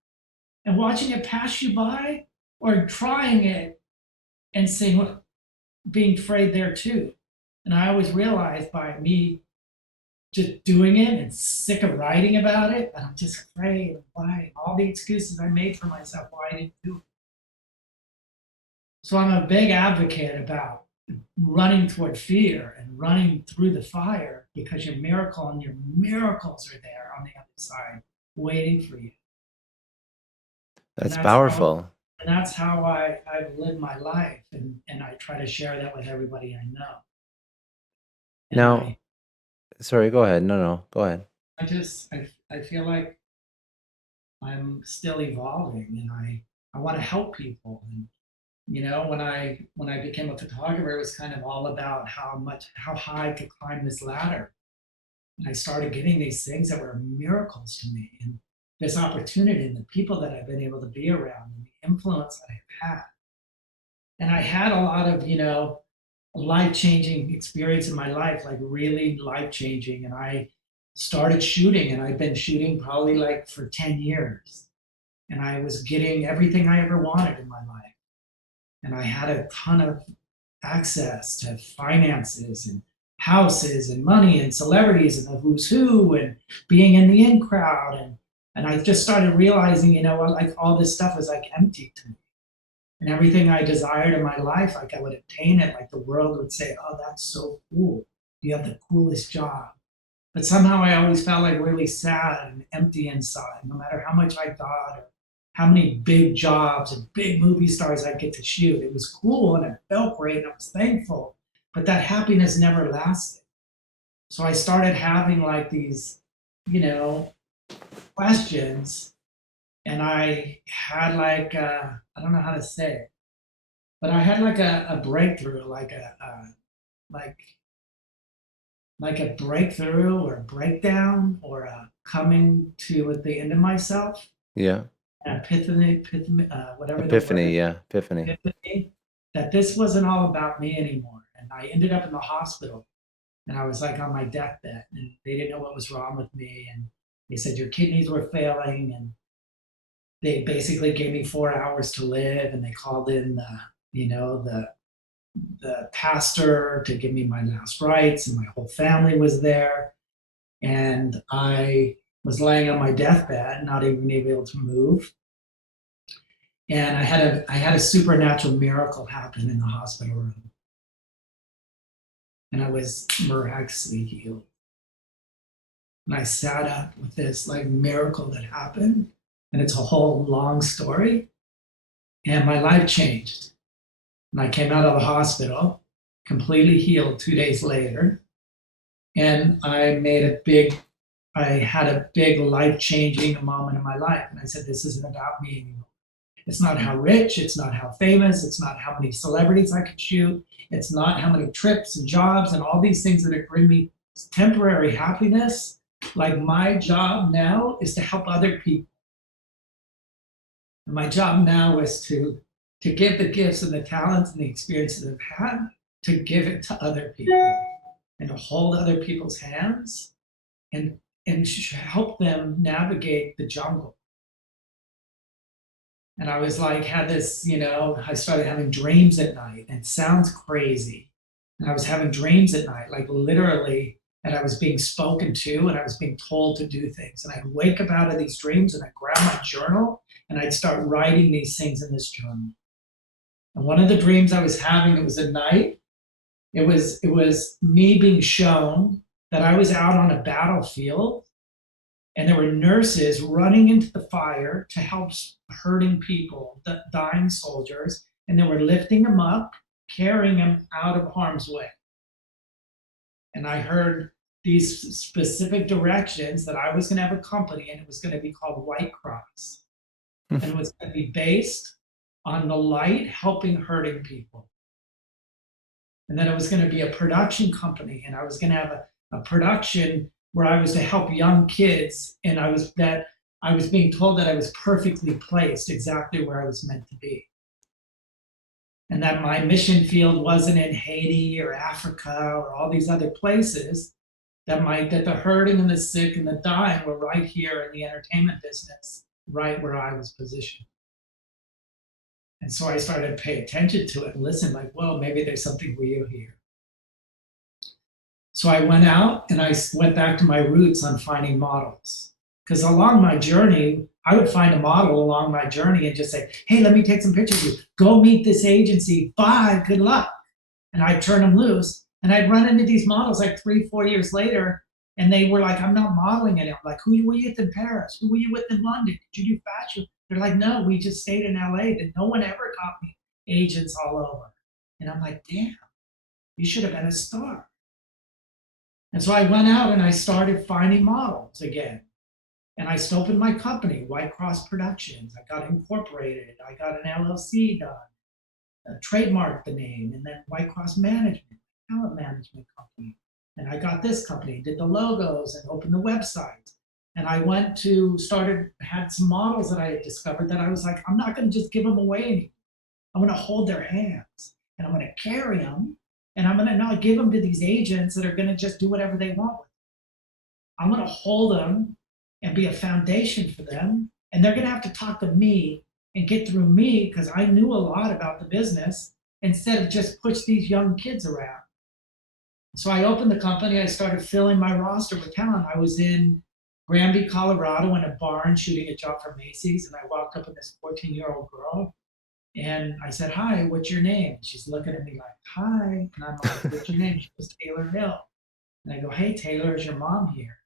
and watching it pass you by, or trying it and saying, "Look, being afraid there too." And I always realized by me just doing it and sick of writing about it, that I'm just afraid of why all the excuses I made for myself why I didn't do it. So I'm a big advocate about running toward fear and running through the fire, because your miracle and your miracles are there on the other side waiting for you. And That's that's how powerful. and that's how I've lived my life, and I try to share that with everybody I know. And Now, sorry, go ahead. No, no, go ahead. I feel like I'm still evolving, and I want to help people, and When I became a photographer, it was kind of all about how high I could climb this ladder. And I started getting these things that were miracles to me, and this opportunity, and the people that I've been able to be around, and the influence that I've had. And I had a lot of, life changing experience in my life, like really life changing. And I started shooting, and I've been shooting probably like for 10 years. And I was getting everything I ever wanted in my life. And I had a ton of access to finances and houses and money and celebrities and the who's who and being in the in crowd. And I just started realizing, like all this stuff was like empty to me. And everything I desired in my life, like I would attain it, like the world would say, oh, that's so cool. You have the coolest job. But somehow I always felt like really sad and empty inside, no matter how much I got or how many big jobs and big movie stars I get to shoot. It was cool and it felt great and I was thankful, but that happiness never lasted. So I started having like these, you know, questions, and I had like I don't know how to say it, but I had like a breakthrough, like like a breakthrough or a breakdown or a coming to at the end of myself, Yeah. an epiphany, whatever the Epiphany. word, Yeah. Epiphany. epiphany, that this wasn't all about me anymore. And I ended up in the hospital, and I was like on my deathbed, and they didn't know what was wrong with me. And they said your kidneys were failing, and they basically gave me 4 hours to live. And they called in you know, the pastor to give me my last rites, and my whole family was there. And I was laying on my deathbed, not even able to move. And I had a supernatural miracle happen in the hospital room, and I was miraculously healed. And I sat up with this like miracle that happened, and it's a whole long story. And my life changed. And I came out of the hospital completely healed 2 days later. And I had a big life changing moment in my life. And I said, this isn't about me anymore. It's not how rich, it's not how famous, it's not how many celebrities I could shoot, it's not how many trips and jobs and all these things that bring me temporary happiness. Like my job now is to help other people. And my job now is to give the gifts and the talents and the experiences I've had, to give it to other people and to hold other people's hands and help them navigate the jungle. And I was like, had this, I started having dreams at night. And it sounds crazy. And I was having dreams at night, like literally, and I was being spoken to and I was being told to do things. And I'd wake up out of these dreams and I'd grab my journal and I'd start writing these things in this journal. And one of the dreams I was having, it was at night. It was me being shown that I was out on a battlefield, and there were nurses running into the fire to help hurting people, the dying soldiers, and they were lifting them up, carrying them out of harm's way. And I heard these specific directions that I was going to have a company, and it was going to be called White Cross. And it was going to be based on the light helping hurting people. And then it was going to be a production company, and I was going to have a production where I was to help young kids, and I was being told that I was perfectly placed exactly where I was meant to be. And that my mission field wasn't in Haiti or Africa or all these other places, that the hurting and the sick and the dying were right here in the entertainment business, right where I was positioned. And so I started to pay attention to it and listen, like, well, maybe there's something real here. So I went out and I went back to my roots on finding models. Because along my journey, I would find a model along my journey and just say, hey, let me take some pictures of you. Go meet this agency. Bye, good luck. And I'd turn them loose. And I'd run into these models like 3-4 years later. And they were like, I'm not modeling it. I'm like, who were you with in Paris? Who were you with in London? Did you do fashion? They're like, no, we just stayed in LA. And no one ever got me agents all over. And I'm like, damn, you should have been a star. And so I went out and I started finding models again. And I opened my company, White Cross Productions. I got incorporated. I got an LLC done. trademarked the name, and then White Cross Management, talent management company. And I got this company, did the logos and opened the websites. And I had some models that I had discovered that I was like, I'm not going to just give them away anymore. I'm going to hold their hands and I'm going to carry them, and I'm going to not give them to these agents that are going to just do whatever they want with them. I'm going to hold them and be a foundation for them. And they're going to have to talk to me and get through me because I knew a lot about the business instead of just push these young kids around. So I opened the company. I started filling my roster with talent. I was in Granby, Colorado, in a barn shooting a job for Macy's, and I walked up with this 14-year-old girl, and I said, "Hi, what's your name?" She's looking at me like, "Hi," and I'm like, "What's your name?" She goes, "Taylor Hill." And I go, "Hey, Taylor, is your mom here?"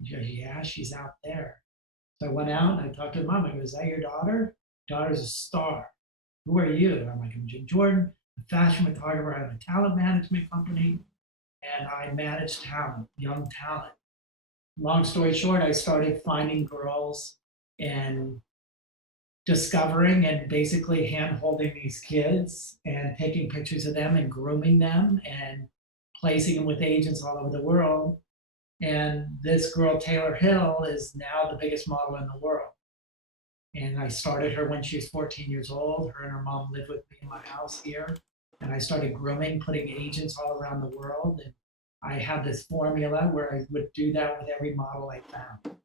And she goes, "Yeah, she's out there." So I went out and I talked to her mom. I go, "Is that your daughter?" "Daughter's a star." "Who are you?" And I'm like, "I'm Jim Jordan, a fashion photographer. I have a talent management company, and I manage talent, young talent." Long story short, I started finding girls and discovering and basically hand holding these kids and taking pictures of them and grooming them and placing them with agents all over the world. And this girl, Taylor Hill, is now the biggest model in the world. And I started her when she was 14 years old. Her and her mom lived with me in my house here. And I started grooming, putting agents all around the world. And I had this formula where I would do that with every model I found.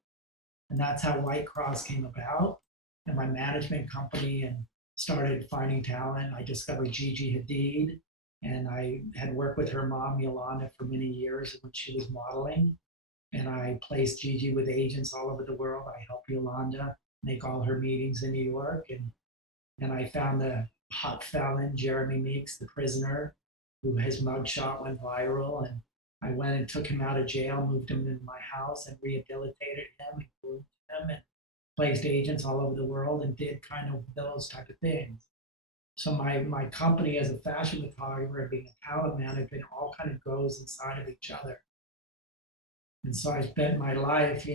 And that's how White Cross came about, and my management company, and started finding talent. I discovered Gigi Hadid, and I had worked with her mom, Yolanda, for many years when she was modeling. And I placed Gigi with agents all over the world. I helped Yolanda make all her meetings in New York. And I found the hot felon, Jeremy Meeks, the prisoner, who his mugshot went viral. And I went and took him out of jail, moved him into my house, and rehabilitated him and groomed him and placed agents all over the world and did kind of those type of things. So my company as a fashion photographer and being a talent manager all kind of goes inside of each other. And so I spent my life,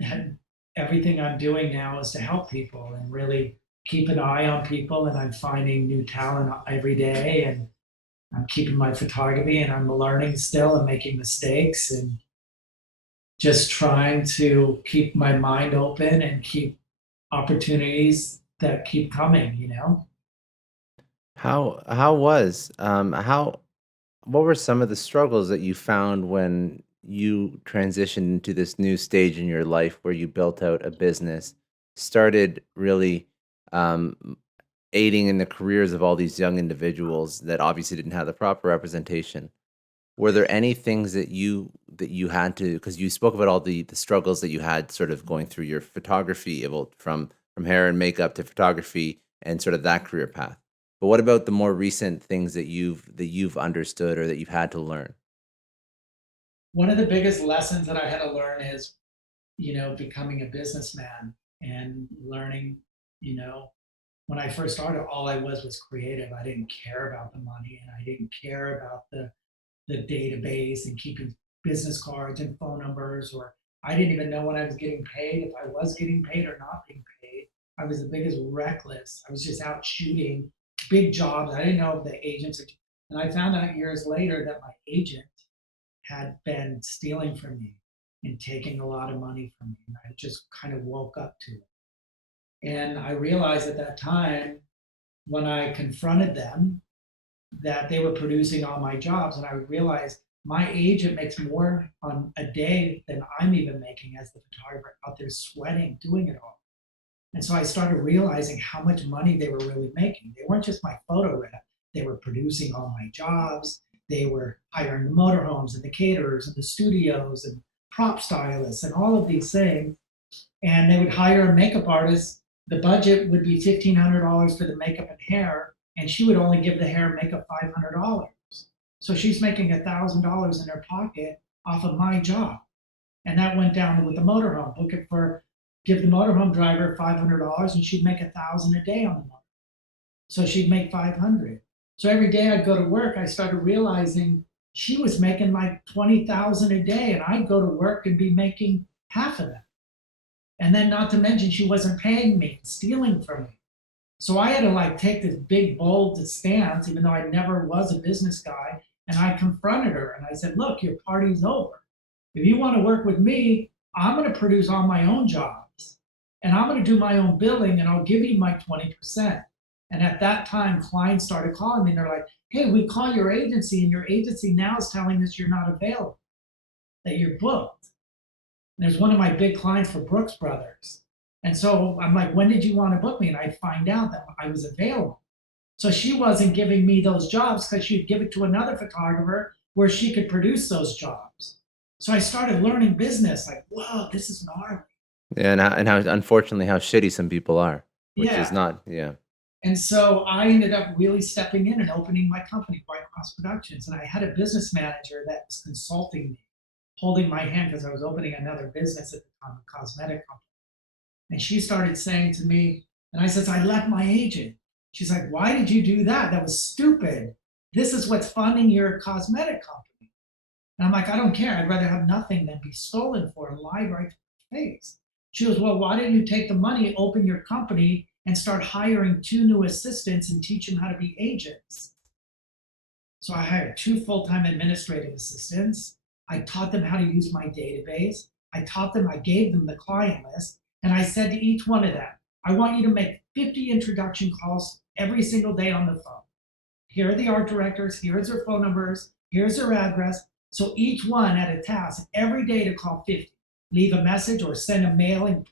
and everything I'm doing now is to help people and really keep an eye on people. And I'm finding new talent every day, and I'm keeping my photography, and I'm learning still and making mistakes, and just trying to keep my mind open and keep opportunities that keep coming. How what were some of the struggles that you found when you transitioned into this new stage in your life where you built out a business, started really um, aiding in the careers of all these young individuals that obviously didn't have the proper representation? Were there any things that you had to, because you spoke about all the struggles that you had sort of going through your photography, from hair and makeup to photography and sort of that career path. But what about the more recent things that you've understood or that you've had to learn? One of the biggest lessons that I had to learn is, becoming a businessman and learning, you know, when I first started, all I was creative. I didn't care about the money, and I didn't care about the database and keeping business cards and phone numbers, or I didn't even know when I was getting paid, if I was getting paid or not being paid. I was the biggest reckless. I was just out shooting big jobs. I didn't know if the agents, and I found out years later that my agent had been stealing from me and taking a lot of money from me. And I just kind of woke up to it. And I realized at that time, when I confronted them, that they were producing all my jobs. And I realized my agent makes more on a day than I'm even making as the photographer out there sweating, doing it all. And so I started realizing how much money they were really making. They weren't just my photo rep, they were producing all my jobs. They were hiring the motorhomes and the caterers and the studios and prop stylists and all of these things. And they would hire a makeup artist. The budget would be $1,500 for the makeup and hair, and she would only give the hair and makeup $500. So she's making $1,000 in her pocket off of my job. And that went down with the motorhome. Give the motorhome driver $500, and she'd make 1,000 a day on the motor. So she'd make 500. So every day I'd go to work, I started realizing she was making like 20,000 a day, and I'd go to work and be making half of that. And then, not to mention, she wasn't paying me, stealing from me. So I had to like take this big, bold stance, even though I never was a business guy. And I confronted her and I said, look, your party's over. If you want to work with me, I'm going to produce all my own jobs and I'm going to do my own billing and I'll give you my 20%. And at that time, clients started calling me and they're like, hey, we call your agency and your agency now is telling us you're not available, that you're booked. And there's one of my big clients for Brooks Brothers. And so I'm like, when did you want to book me? And I'd find out that I was available. So she wasn't giving me those jobs because she'd give it to another photographer where she could produce those jobs. So I started learning business, like, whoa, this is gnarly. Yeah, and how unfortunately how shitty some people are, which is Yeah. not, yeah. And so I ended up really stepping in and opening my company, White Cross Productions. And I had a business manager that was consulting me, holding my hand because I was opening another business at the time, a cosmetic company. And she started saying to me, and I said, I left my agent. She's like, why did you do that? That was stupid. This is what's funding your cosmetic company. And I'm like, I don't care. I'd rather have nothing than be stolen for and lied right to my face. She goes, well, why didn't you take the money, open your company, and start hiring 2 new assistants and teach them how to be agents? So I hired 2 full-time administrative assistants. I taught them how to use my database. I gave them the client list. And I said to each one of them, I want you to make 50 introduction calls every single day on the phone. Here are the art directors, here's their phone numbers, here's their address. So each one had a task every day to call 50, leave a message or send a mailing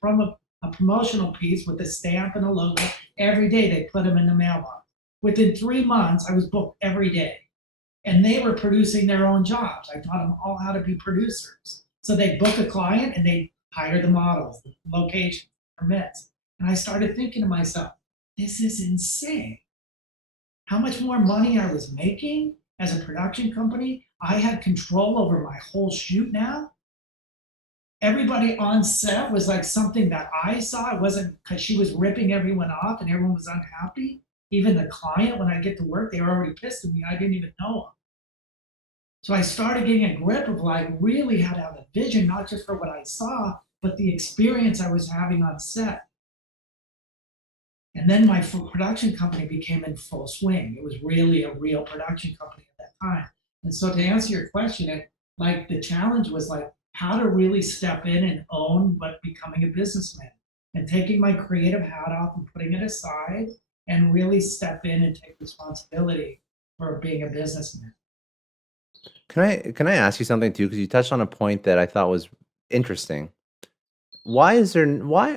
a promotional piece with a stamp and a logo. Every day they put them in the mailbox. Within 3 months, I was booked every day. And they were producing their own jobs. I taught them all how to be producers. So they book a client and they hire the models, the location, permits. And I started thinking to myself, this is insane. How much more money I was making as a production company. I had control over my whole shoot now. Everybody on set was like something that I saw. It wasn't because she was ripping everyone off and everyone was unhappy. Even the client, when I get to work, they were already pissed at me. I didn't even know them. So I started getting a grip of like really how to have a vision, not just for what I saw, but the experience I was having on set. And then my production company became in full swing. It was really a real production company at that time. And so to answer your question, like the challenge was like how to really step in and own what becoming a businessman and taking my creative hat off and putting it aside and really step in and take responsibility for being a businessman. Can I ask you something too? Because you touched on a point that I thought was interesting. Why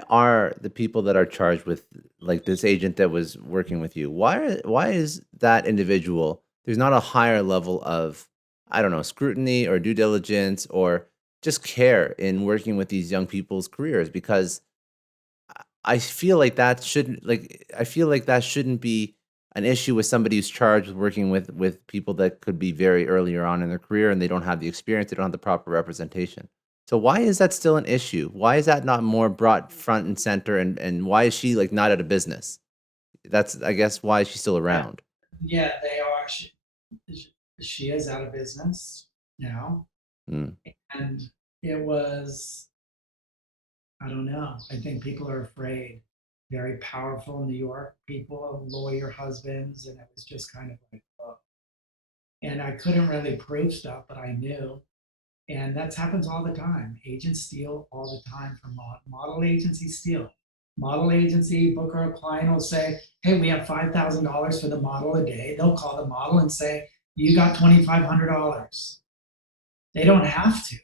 are the people that are charged with like this agent that was working with you? Why is that individual? There's not a higher level of, I don't know, scrutiny or due diligence or just care in working with these young people's careers, because I feel like that shouldn't be an issue with somebody who's charged with working with people that could be very earlier on in their career and they don't have the experience, they don't have the proper representation. So why is that still an issue? Why is that not more brought front and center, and why is she like not out of business? That's, I guess, why is she still around? Yeah, they are. She is out of business now. Mm. And it was, I don't know. I think people are afraid. Very powerful New York people, lawyer husbands, and it was just kind of like, oh. And I couldn't really prove stuff, but I knew. And that happens all the time. Agents steal all the time from model agencies steal. Model agency, booker, a client will say, hey, we have $5,000 for the model a day. They'll call the model and say, you got $2,500. They don't have to.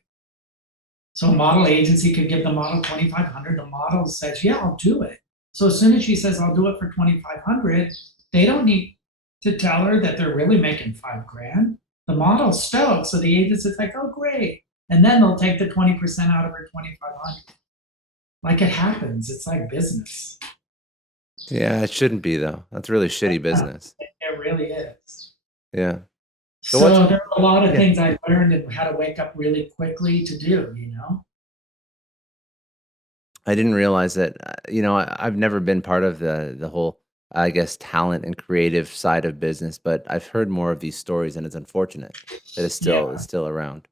So a model agency could give the model $2,500. The model says, yeah, I'll do it. So as soon as she says, I'll do it for $2,500, they don't need to tell her that they're really making $5,000. The model's stoked. So the agent's like, oh, great. And then they'll take the 20% out of her 2,500. Like it happens. It's like business. Yeah, it shouldn't be though. That's really shitty business. It really is. Yeah. So there are a lot of things I learned and how to wake up really quickly to do, you know? I didn't realize that, I've never been part of the whole, I guess, talent and creative side of business, but I've heard more of these stories, and it's unfortunate that it's still around.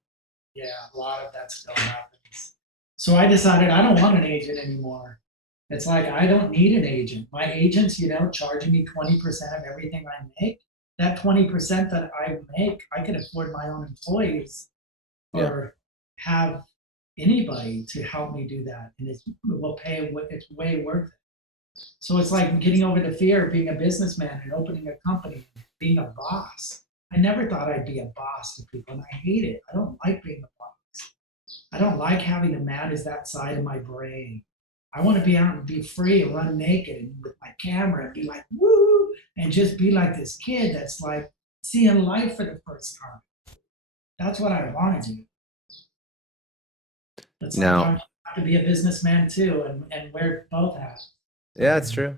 Yeah, a lot of that still happens. So I decided I don't want an agent anymore. It's like I don't need an agent. My agents, charging me 20% of everything I make. That 20% that I make, I could afford my own employees Yeah. or have anybody to help me do that. And it will pay what it's way worth it. So it's like getting over the fear of being a businessman and opening a company, being a boss. I never thought I'd be a boss to people, and I hate it. I don't like being a boss. I don't like having to manage that side of my brain. I want to be out and be free and run naked and with my camera and be like, woo, and just be like this kid that's like seeing life for the first time. That's what I want to do. It's like I Now, have to be a businessman too, and wear both hats. yeah, it's true.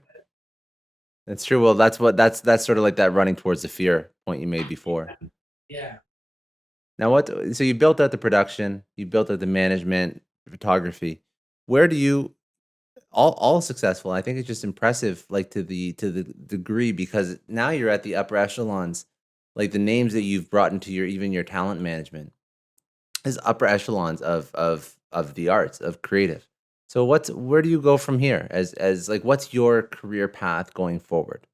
It's true. Well, that's sort of like that running towards the fear point you made before. Yeah. Now, so you built out the production, you built out the management, photography. Where do you all successful? I think it's just impressive, like to the degree, because now you're at the upper echelons, like the names that you've brought into your even your talent management is upper echelons of the arts of creative. So where do you go from here as like what's your career path going forward?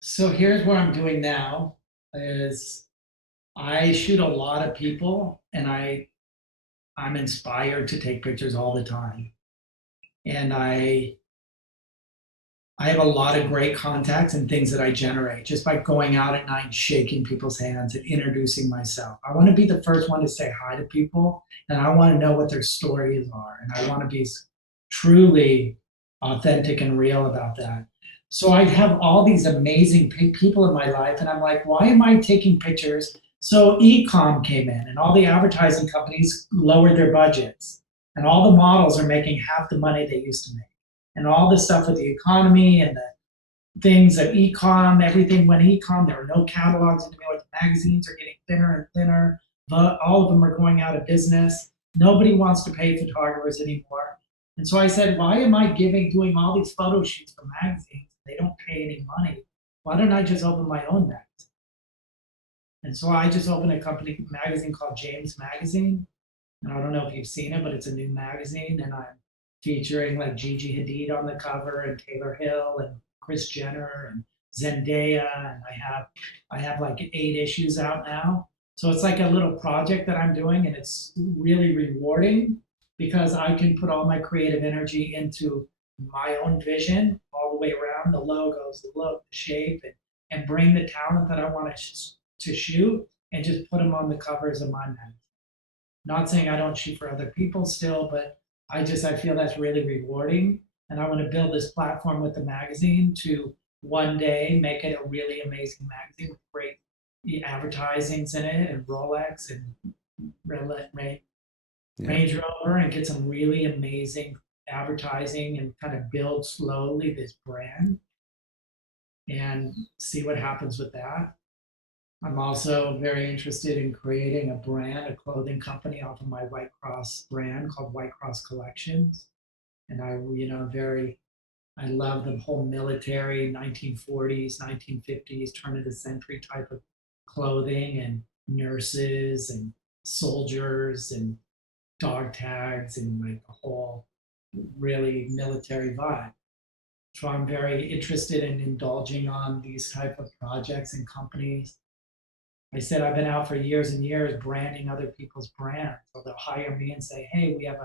So here's what I'm doing now is I shoot a lot of people and I'm inspired to take pictures all the time. And I have a lot of great contacts and things that I generate just by going out at night, shaking people's hands and introducing myself. I want to be the first one to say hi to people and I want to know what their stories are. And I want to be truly authentic and real about that. So I have all these amazing people in my life, and I'm like, why am I taking pictures? So e-com came in, and all the advertising companies lowered their budgets, and all the models are making half the money they used to make, and all this stuff with the economy and the things of e-com, everything went e-com. There were no catalogs anymore. The magazines are getting thinner and thinner. But all of them are going out of business. Nobody wants to pay photographers anymore. And so I said, why am I doing all these photo shoots for magazines? They don't pay any money. Why don't I just open my own magazine? And so I just opened a magazine called James Magazine. And I don't know if you've seen it, but it's a new magazine. And I'm featuring like Gigi Hadid on the cover and Taylor Hill and Kris Jenner and Zendaya. And I have like 8 issues out now. So it's like a little project that I'm doing, and it's really rewarding because I can put all my creative energy into my own vision all the way around the logos, the look, the shape, and bring the talent that I want to shoot and just put them on the covers of my magazine. Not saying I don't shoot for other people still, but I feel that's really rewarding. And I want to build this platform with the magazine to one day make it a really amazing magazine with great advertisings in it and Rolex and Yeah. Range Rover and get some really amazing advertising and kind of build slowly this brand and see what happens with that. I'm also very interested in creating a brand, a clothing company off of my White Cross brand called White Cross Collections. And I love the whole military 1940s, 1950s, turn of the century type of clothing and nurses and soldiers and dog tags and like the whole really military vibe. So I'm very interested in indulging on these type of projects and companies. I said I've been out for years and years branding other people's brands. So they'll hire me and say, hey, we have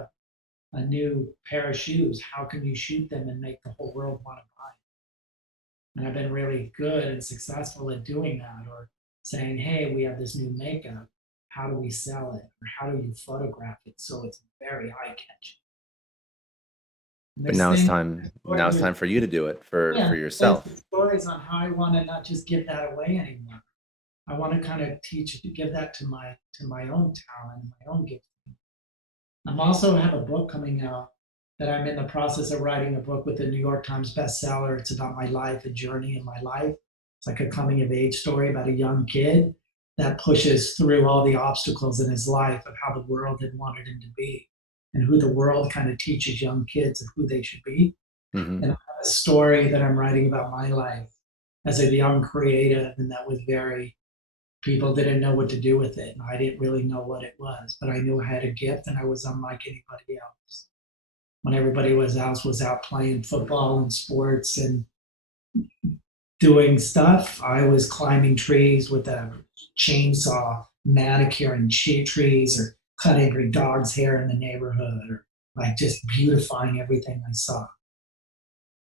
a new pair of shoes. How can you shoot them and make the whole world want to buy it? And I've been really good and successful at doing that. Or saying, hey, we have this new makeup. How do we sell it? Or how do you photograph it so it's very eye catching? But Next now it's thing, time. Now it's time for you to do it for yeah, there's yourself. stories on how I want to not just give that away anymore. I want to kind of give that to my own talent, my own gift. I'm also have a book coming out that I'm in the process of writing a book with a New York Times bestseller. It's about my life, a journey in my life. It's like a coming of age story about a young kid that pushes through all the obstacles in his life of how the world had wanted him to be and who the world kind of teaches young kids of who they should be. Hmm. And I have a story that I'm writing about my life as a young creative, and that was very people didn't know what to do with it. And I didn't really know what it was, but I knew I had a gift and I was unlike anybody else. when everybody was out playing football and sports and doing stuff. I was climbing trees with a chainsaw, manicuring trees, or cutting every dog's hair in the neighborhood, or like just beautifying everything I saw.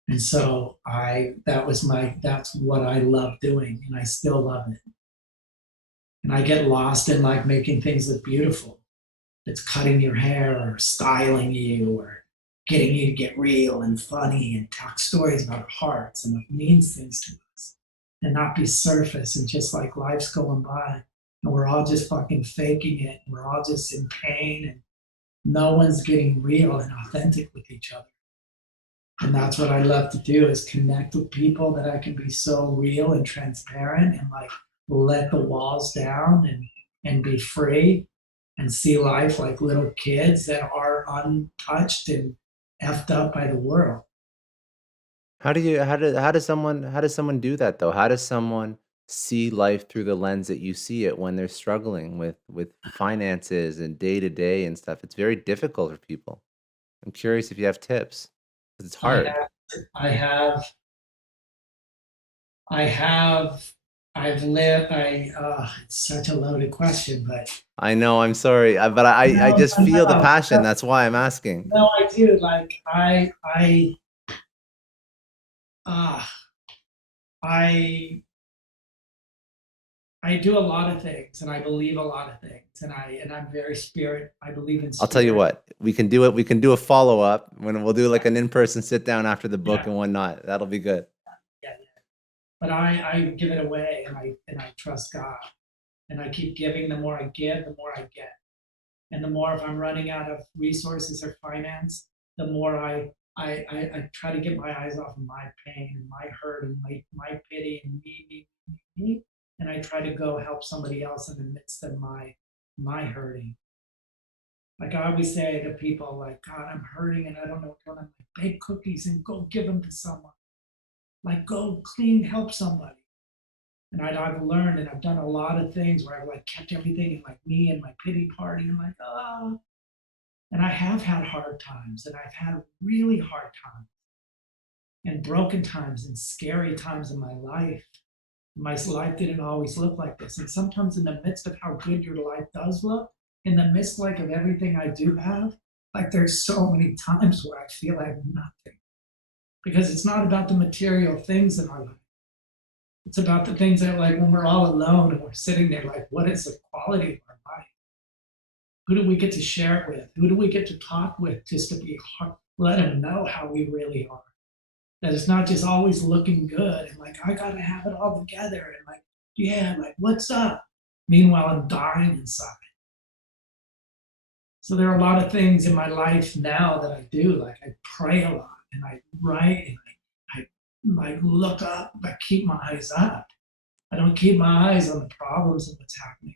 And so that's what I love doing, and I still love it. And I get lost in like making things look beautiful. It's cutting your hair or styling you or getting you to get real and funny and talk stories about our hearts and what means things to us and not be surface and just like life's going by and we're all just fucking faking it. And we're all just in pain and no one's getting real and authentic with each other. And that's what I love to do is connect with people that I can be so real and transparent and like let the walls down and be free and see life like little kids that are untouched and effed up by the world. How does someone do that though? How does someone see life through the lens that you see it when they're struggling with finances and day to day and stuff? It's very difficult for people. I'm curious if you have tips. 'Cause it's I hard. have, I have, I have, I've lived. It's such a loaded question, but I know, I'm sorry, but I no, just feel the no, passion. That's why I'm asking. no, I do. Like uh, I I do a lot of things and I believe a lot of things and I'm very spirit. I believe in I'll tell you spirit. what, we can do it. We can do a follow up when we'll do like an in person sit down after the book Yeah, and whatnot. That'll be good. yeah, yeah. But I give it away and I trust God. And I keep giving. The more I give, the more I get. And the more if I'm running out of resources or finance, the more I try to get my eyes off of my pain and my hurt and my pity and me. And I try to go help somebody else in the midst of my hurting. Like I always say to people, like, God, I'm hurting and I don't know what's going on. Like, bake cookies and go give them to someone. Like go clean, help somebody. And I've learned and I've done a lot of things where I've like kept everything in like me and my pity party and like, oh. And I have had hard times and I've had really hard times and broken times and scary times in my life. My life didn't always look like this. And sometimes in the midst of how good your life does look, in the midst like of everything I do have, like there's so many times where I feel I have nothing. Because it's not about the material things in our life. It's about the things that like when we're all alone and we're sitting there, like, what is the quality of our life? Who do we get to share it with? Who do we get to talk with just to be let them know how we really are? That it's not just always looking good and like I gotta have it all together and like, yeah, like what's up? Meanwhile, I'm dying inside. So there are a lot of things in my life now that I do. Like I pray a lot and I write and I like look up, but keep my eyes up. I don't keep my eyes on the problems of what's happening.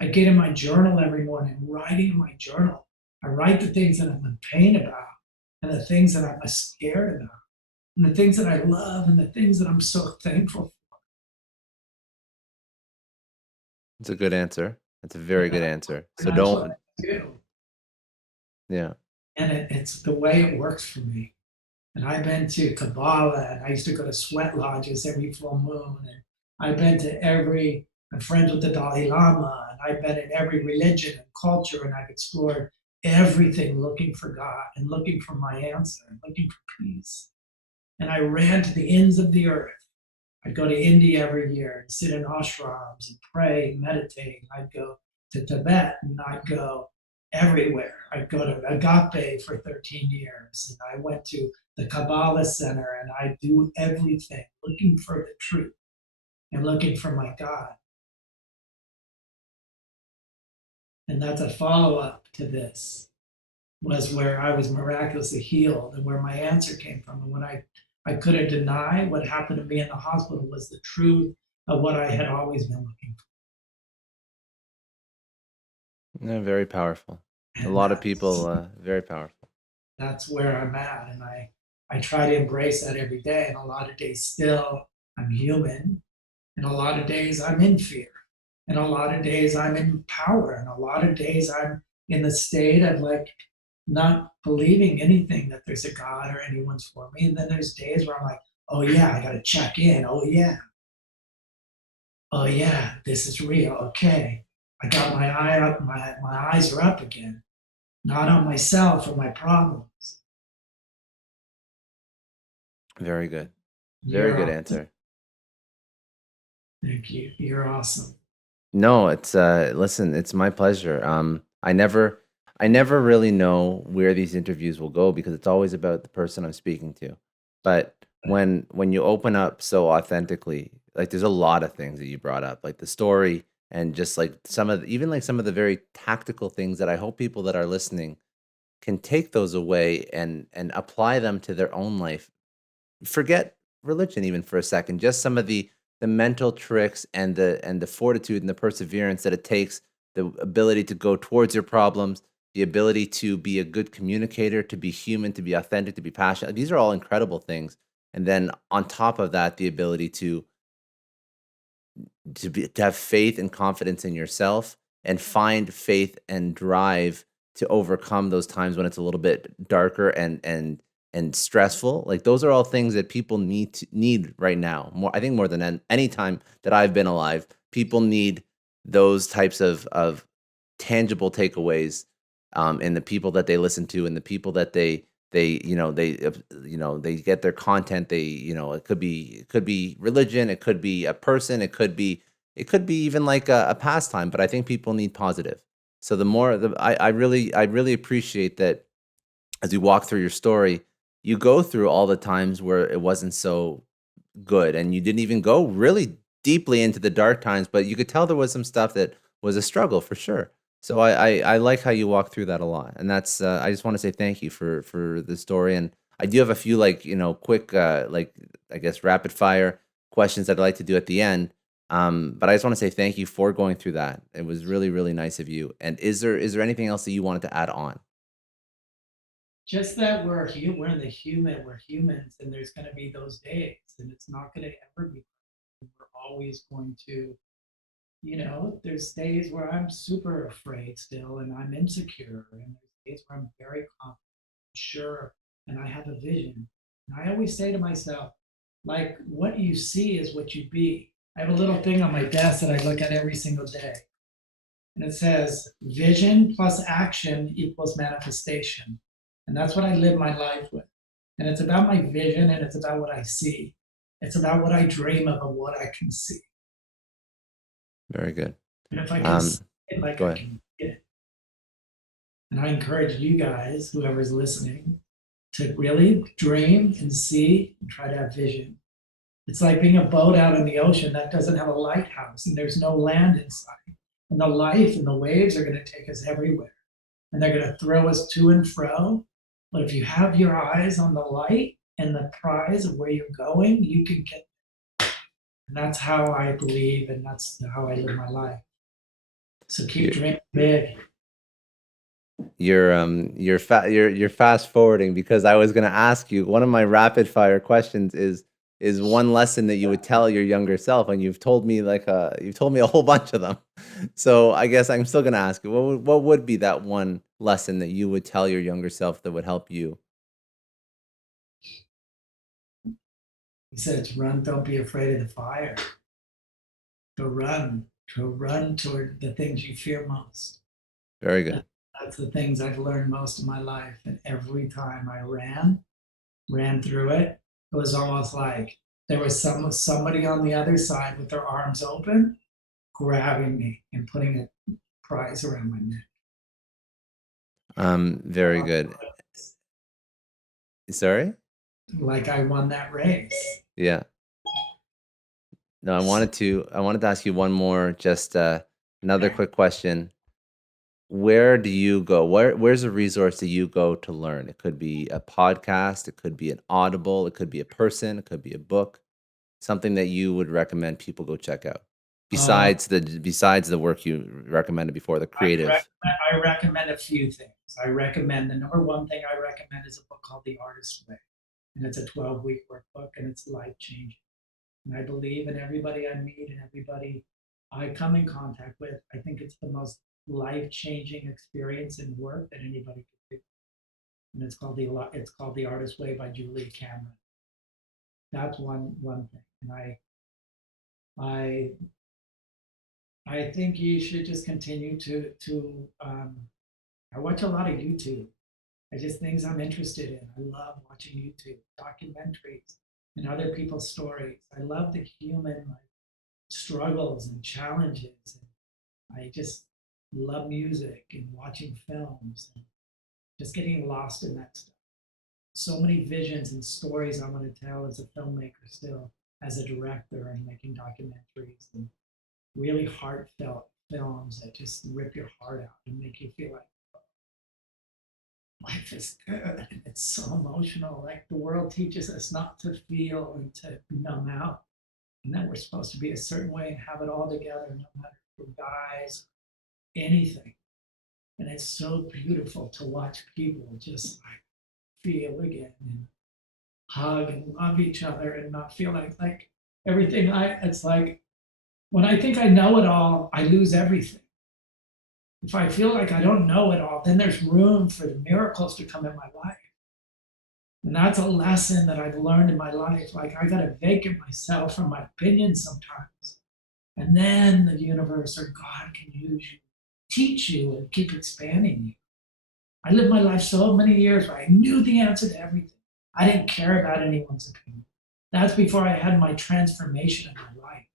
I get in my journal every morning, writing in my journal. I write the things that I'm in pain about and the things that I'm scared about and the things that I love and the things that I'm so thankful It's a good answer. That's a for. very good answer. And So that's what don't, I do. yeah. And it's the way it works for me. And I've been to Kabbalah and I used to go to sweat lodges every full moon. And I've been to I'm friends with the Dalai Lama and I've been in every religion and culture and I've explored everything looking for God and looking for my answer and looking for peace. And I ran to the ends of the earth. I'd go to India every year and sit in ashrams and pray and meditate. I'd go to Tibet and I'd go everywhere. I'd go to Agape for 13 years and I went to the Kabbalah Center and I do everything looking for the truth and looking for my God. And that's a follow up to this was where I was miraculously healed and where my answer came from. And when I couldn't deny what happened to me in the hospital was the truth of what I had always been looking Yeah, very powerful. for. A And lot of people, very powerful. that's where I'm at. And I try to embrace that every day. And a lot of days still I'm human. And a lot of days I'm in fear. And a lot of days I'm in power. And a lot of days I'm in the state of like not believing anything that there's a God or anyone's for me. And then there's days where I'm like, oh yeah, I got to check in. Oh yeah, this is real. Okay, I got my eye up. My eyes are up again, not on myself or my problems. Very good. Very You're good awesome. answer. Thank you. You're awesome. No, it's listen, it's my pleasure. I never really know where these interviews will go because it's always about the person I'm speaking to. But when you open up so authentically, like there's a lot of things that you brought up, like the story and just like even like some of the very tactical things that I hope people that are listening can take those away and apply them to their own life. Forget religion even for a second, just some of the mental tricks and the fortitude and the perseverance that it takes, the ability to go towards your problems, the ability to be a good communicator, to be human, to be authentic, to be passionate. These are all incredible things. And then on top of that, the ability to have faith and confidence in yourself and find faith and drive to overcome those times when it's a little bit darker and stressful. Like those are all things that people need right now. More, I think, more than any time that I've been alive, people need those types of tangible takeaways, in the people that they listen to and the people that they get their content. It could be religion, it could be a person, it could be even like a pastime. But I think people need positive. So the more I really appreciate that as you walk through your story, you go through all the times where it wasn't so good and you didn't even go really deeply into the dark times, but you could tell there was some stuff that was a struggle for sure. So I like how you walk through that a lot, and that's I just want to say thank you for the story. And I do have a few, like, quick, like, I guess, rapid fire questions that I'd like to do at the end. But I just want to say thank you for going through that. It was really, really nice of you. And is there anything else that you wanted to add on? Just that we're the human, we're humans, and there's going to be those days, and it's not going to ever be. We're always going to, there's days where I'm super afraid still, and I'm insecure, and there's days where I'm very confident, sure, and I have a vision. And I always say to myself, like, what you see is what you be. I have a little thing on my desk that I look at every single day, and it says vision plus action equals manifestation. And that's what I live my life with. And it's about my vision and it's about what I see. It's about what I dream of and what I can see. Very good. And if I can Um, see it, like Go I ahead. can get it. And I encourage you guys, whoever's listening, to really dream and see and try to have vision. It's like being a boat out in the ocean that doesn't have a lighthouse and there's no land inside. And the life and the waves are going to take us everywhere. And they're going to throw us to and fro. But if you have your eyes on the light and the prize of where you're going, you can get. And that's how I believe, and that's how I live my life. So keep You, dreaming big. you're fast forwarding because I was going to ask you, one of my rapid fire questions is one lesson that you would tell your younger self, and you've told me a whole bunch of them. So I guess I'm still going to ask you, what would be that one lesson that you would tell your younger self that would help you? He said, it's run, don't be afraid of the fire. To run toward the things you fear most. Very good. That, that's the things I've learned most of my life. And every time I ran through it, it was almost like there was somebody on the other side with their arms open, grabbing me and putting a prize around my neck. Very good. Sorry. Like I won that race. Yeah. No, I wanted to ask you one more, just another Okay. quick question. Where do you go? Where's a resource that you go to learn? It could be a podcast, it could be an audible, it could be a person, it could be a book, something that you would recommend people go check out. Uh, Besides the work you recommended before, the creative. I recommend a few things. I recommend the number one thing I recommend is a book called The Artist's Way. And it's a 12-week workbook and it's life changing. And I believe in everybody I meet and everybody I come in contact with. I think it's the most life changing experience in work that anybody could do. and it's called The Artist's Way by Julia Cameron. That's one thing, and I I think you should just continue to. I watch a lot of YouTube. I just things I'm interested in. I love watching YouTube documentaries and other people's stories. I love the human like, struggles and challenges. And I just love music and watching films and just getting lost in that stuff. So many visions and stories I want to tell as a filmmaker still, as a director and making documentaries and really heartfelt films that just rip your heart out and make you feel like life is good. It's so emotional. Like the world teaches us not to feel and to numb out. And that we're supposed to be a certain way and have it all together, no matter who dies, anything. And it's so beautiful to watch people just like feel again and hug and love each other and not feel like everything it's like when I think I know it all, I lose everything. If I feel like I don't know it all, then there's room for the miracles to come in my life. And that's a lesson that I've learned in my life. Like I gotta vacant myself from my opinions sometimes. And then the universe or God can use you, teach you and keep expanding you. I lived my life so many years where I knew the answer to everything. I didn't care about anyone's opinion. That's before I had my transformation in my life.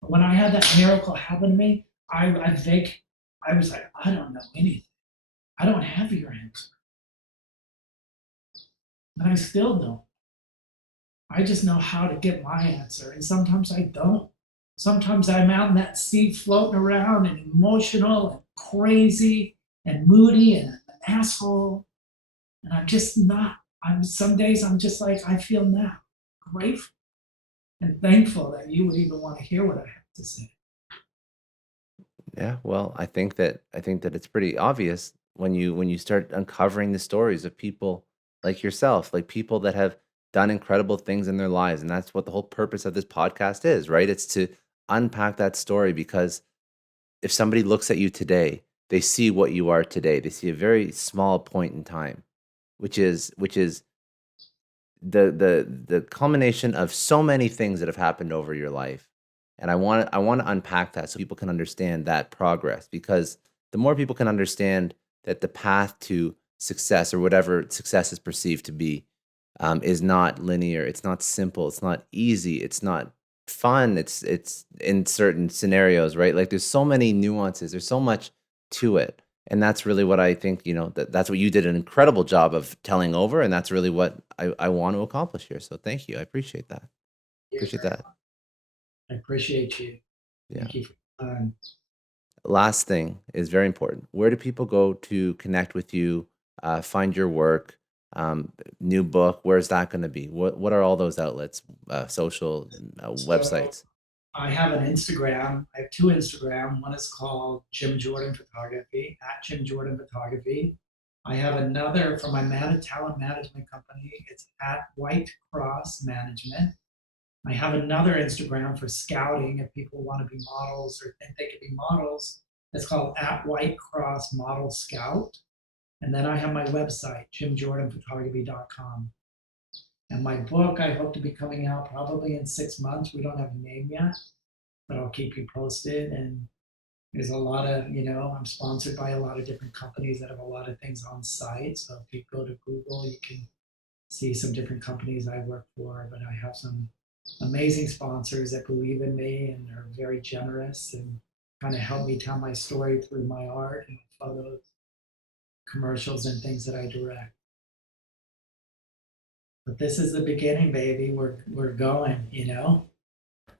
But when I had that miracle happen to me, I was like, I don't know anything. I don't have your answer. And I still don't. I just know how to get my answer. And sometimes I don't. Sometimes I'm out in that sea floating around and emotional and crazy and moody and an asshole. And I'm just not. Some days I'm just like, I feel now grateful and thankful that you would even want to hear what I have to say. Yeah, well, I think that it's pretty obvious when you start uncovering the stories of people like yourself, like people that have done incredible things in their lives, and that's what the whole purpose of this podcast is, right? It's to unpack that story because if somebody looks at you today, they see what you are today. They see a very small point in time, which is the culmination of so many things that have happened over your life. And I want to unpack that so people can understand that progress, because the more people can understand that the path to success or whatever success is perceived to be is not linear, it's not simple, it's not easy, it's not fun, it's in certain scenarios, right? Like there's so many nuances, there's so much to it. And that's really what I think, that's what you did an incredible job of telling over. And that's really what I want to accomplish here. So thank you. I appreciate that. Appreciate that. I appreciate you. Yeah. Thank you for your time. Last thing is very important. Where do people go to connect with you, find your work, new book? Where's that going to be? What are all those outlets, social websites? I have an Instagram. I have two Instagram. One is called Jim Jordan Photography, at Jim Jordan Photography. I have another for my talent management company. It's at White Cross Management. I have another Instagram for scouting if people want to be models or think they could be models. It's called at White Cross Model Scout. And then I have my website, jimjordanphotography.com. And my book, I hope to be coming out probably in 6 months. We don't have a name yet, but I'll keep you posted. And there's a lot of, I'm sponsored by a lot of different companies that have a lot of things on site. So if you go to Google, you can see some different companies I work for, but I have some amazing sponsors that believe in me and are very generous and kind of help me tell my story through my art and photos, commercials, and things that I direct. But this is the beginning, baby. We're going,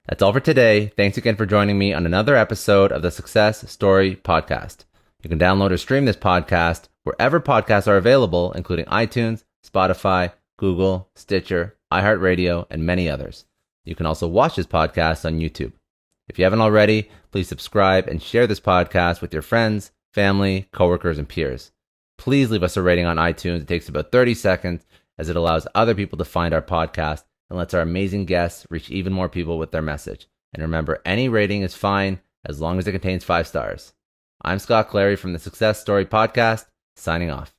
That's all for today. Thanks again for joining me on another episode of the Success Story Podcast. You can download or stream this podcast wherever podcasts are available, including iTunes, Spotify, Google, Stitcher, iHeartRadio, and many others. You can also watch this podcast on YouTube. If you haven't already, please subscribe and share this podcast with your friends, family, coworkers, and peers. Please leave us a rating on iTunes. It takes about 30 seconds, as it allows other people to find our podcast and lets our amazing guests reach even more people with their message. And remember, any rating is fine as long as it contains 5 stars. I'm Scott Clary from the Success Story Podcast, signing off.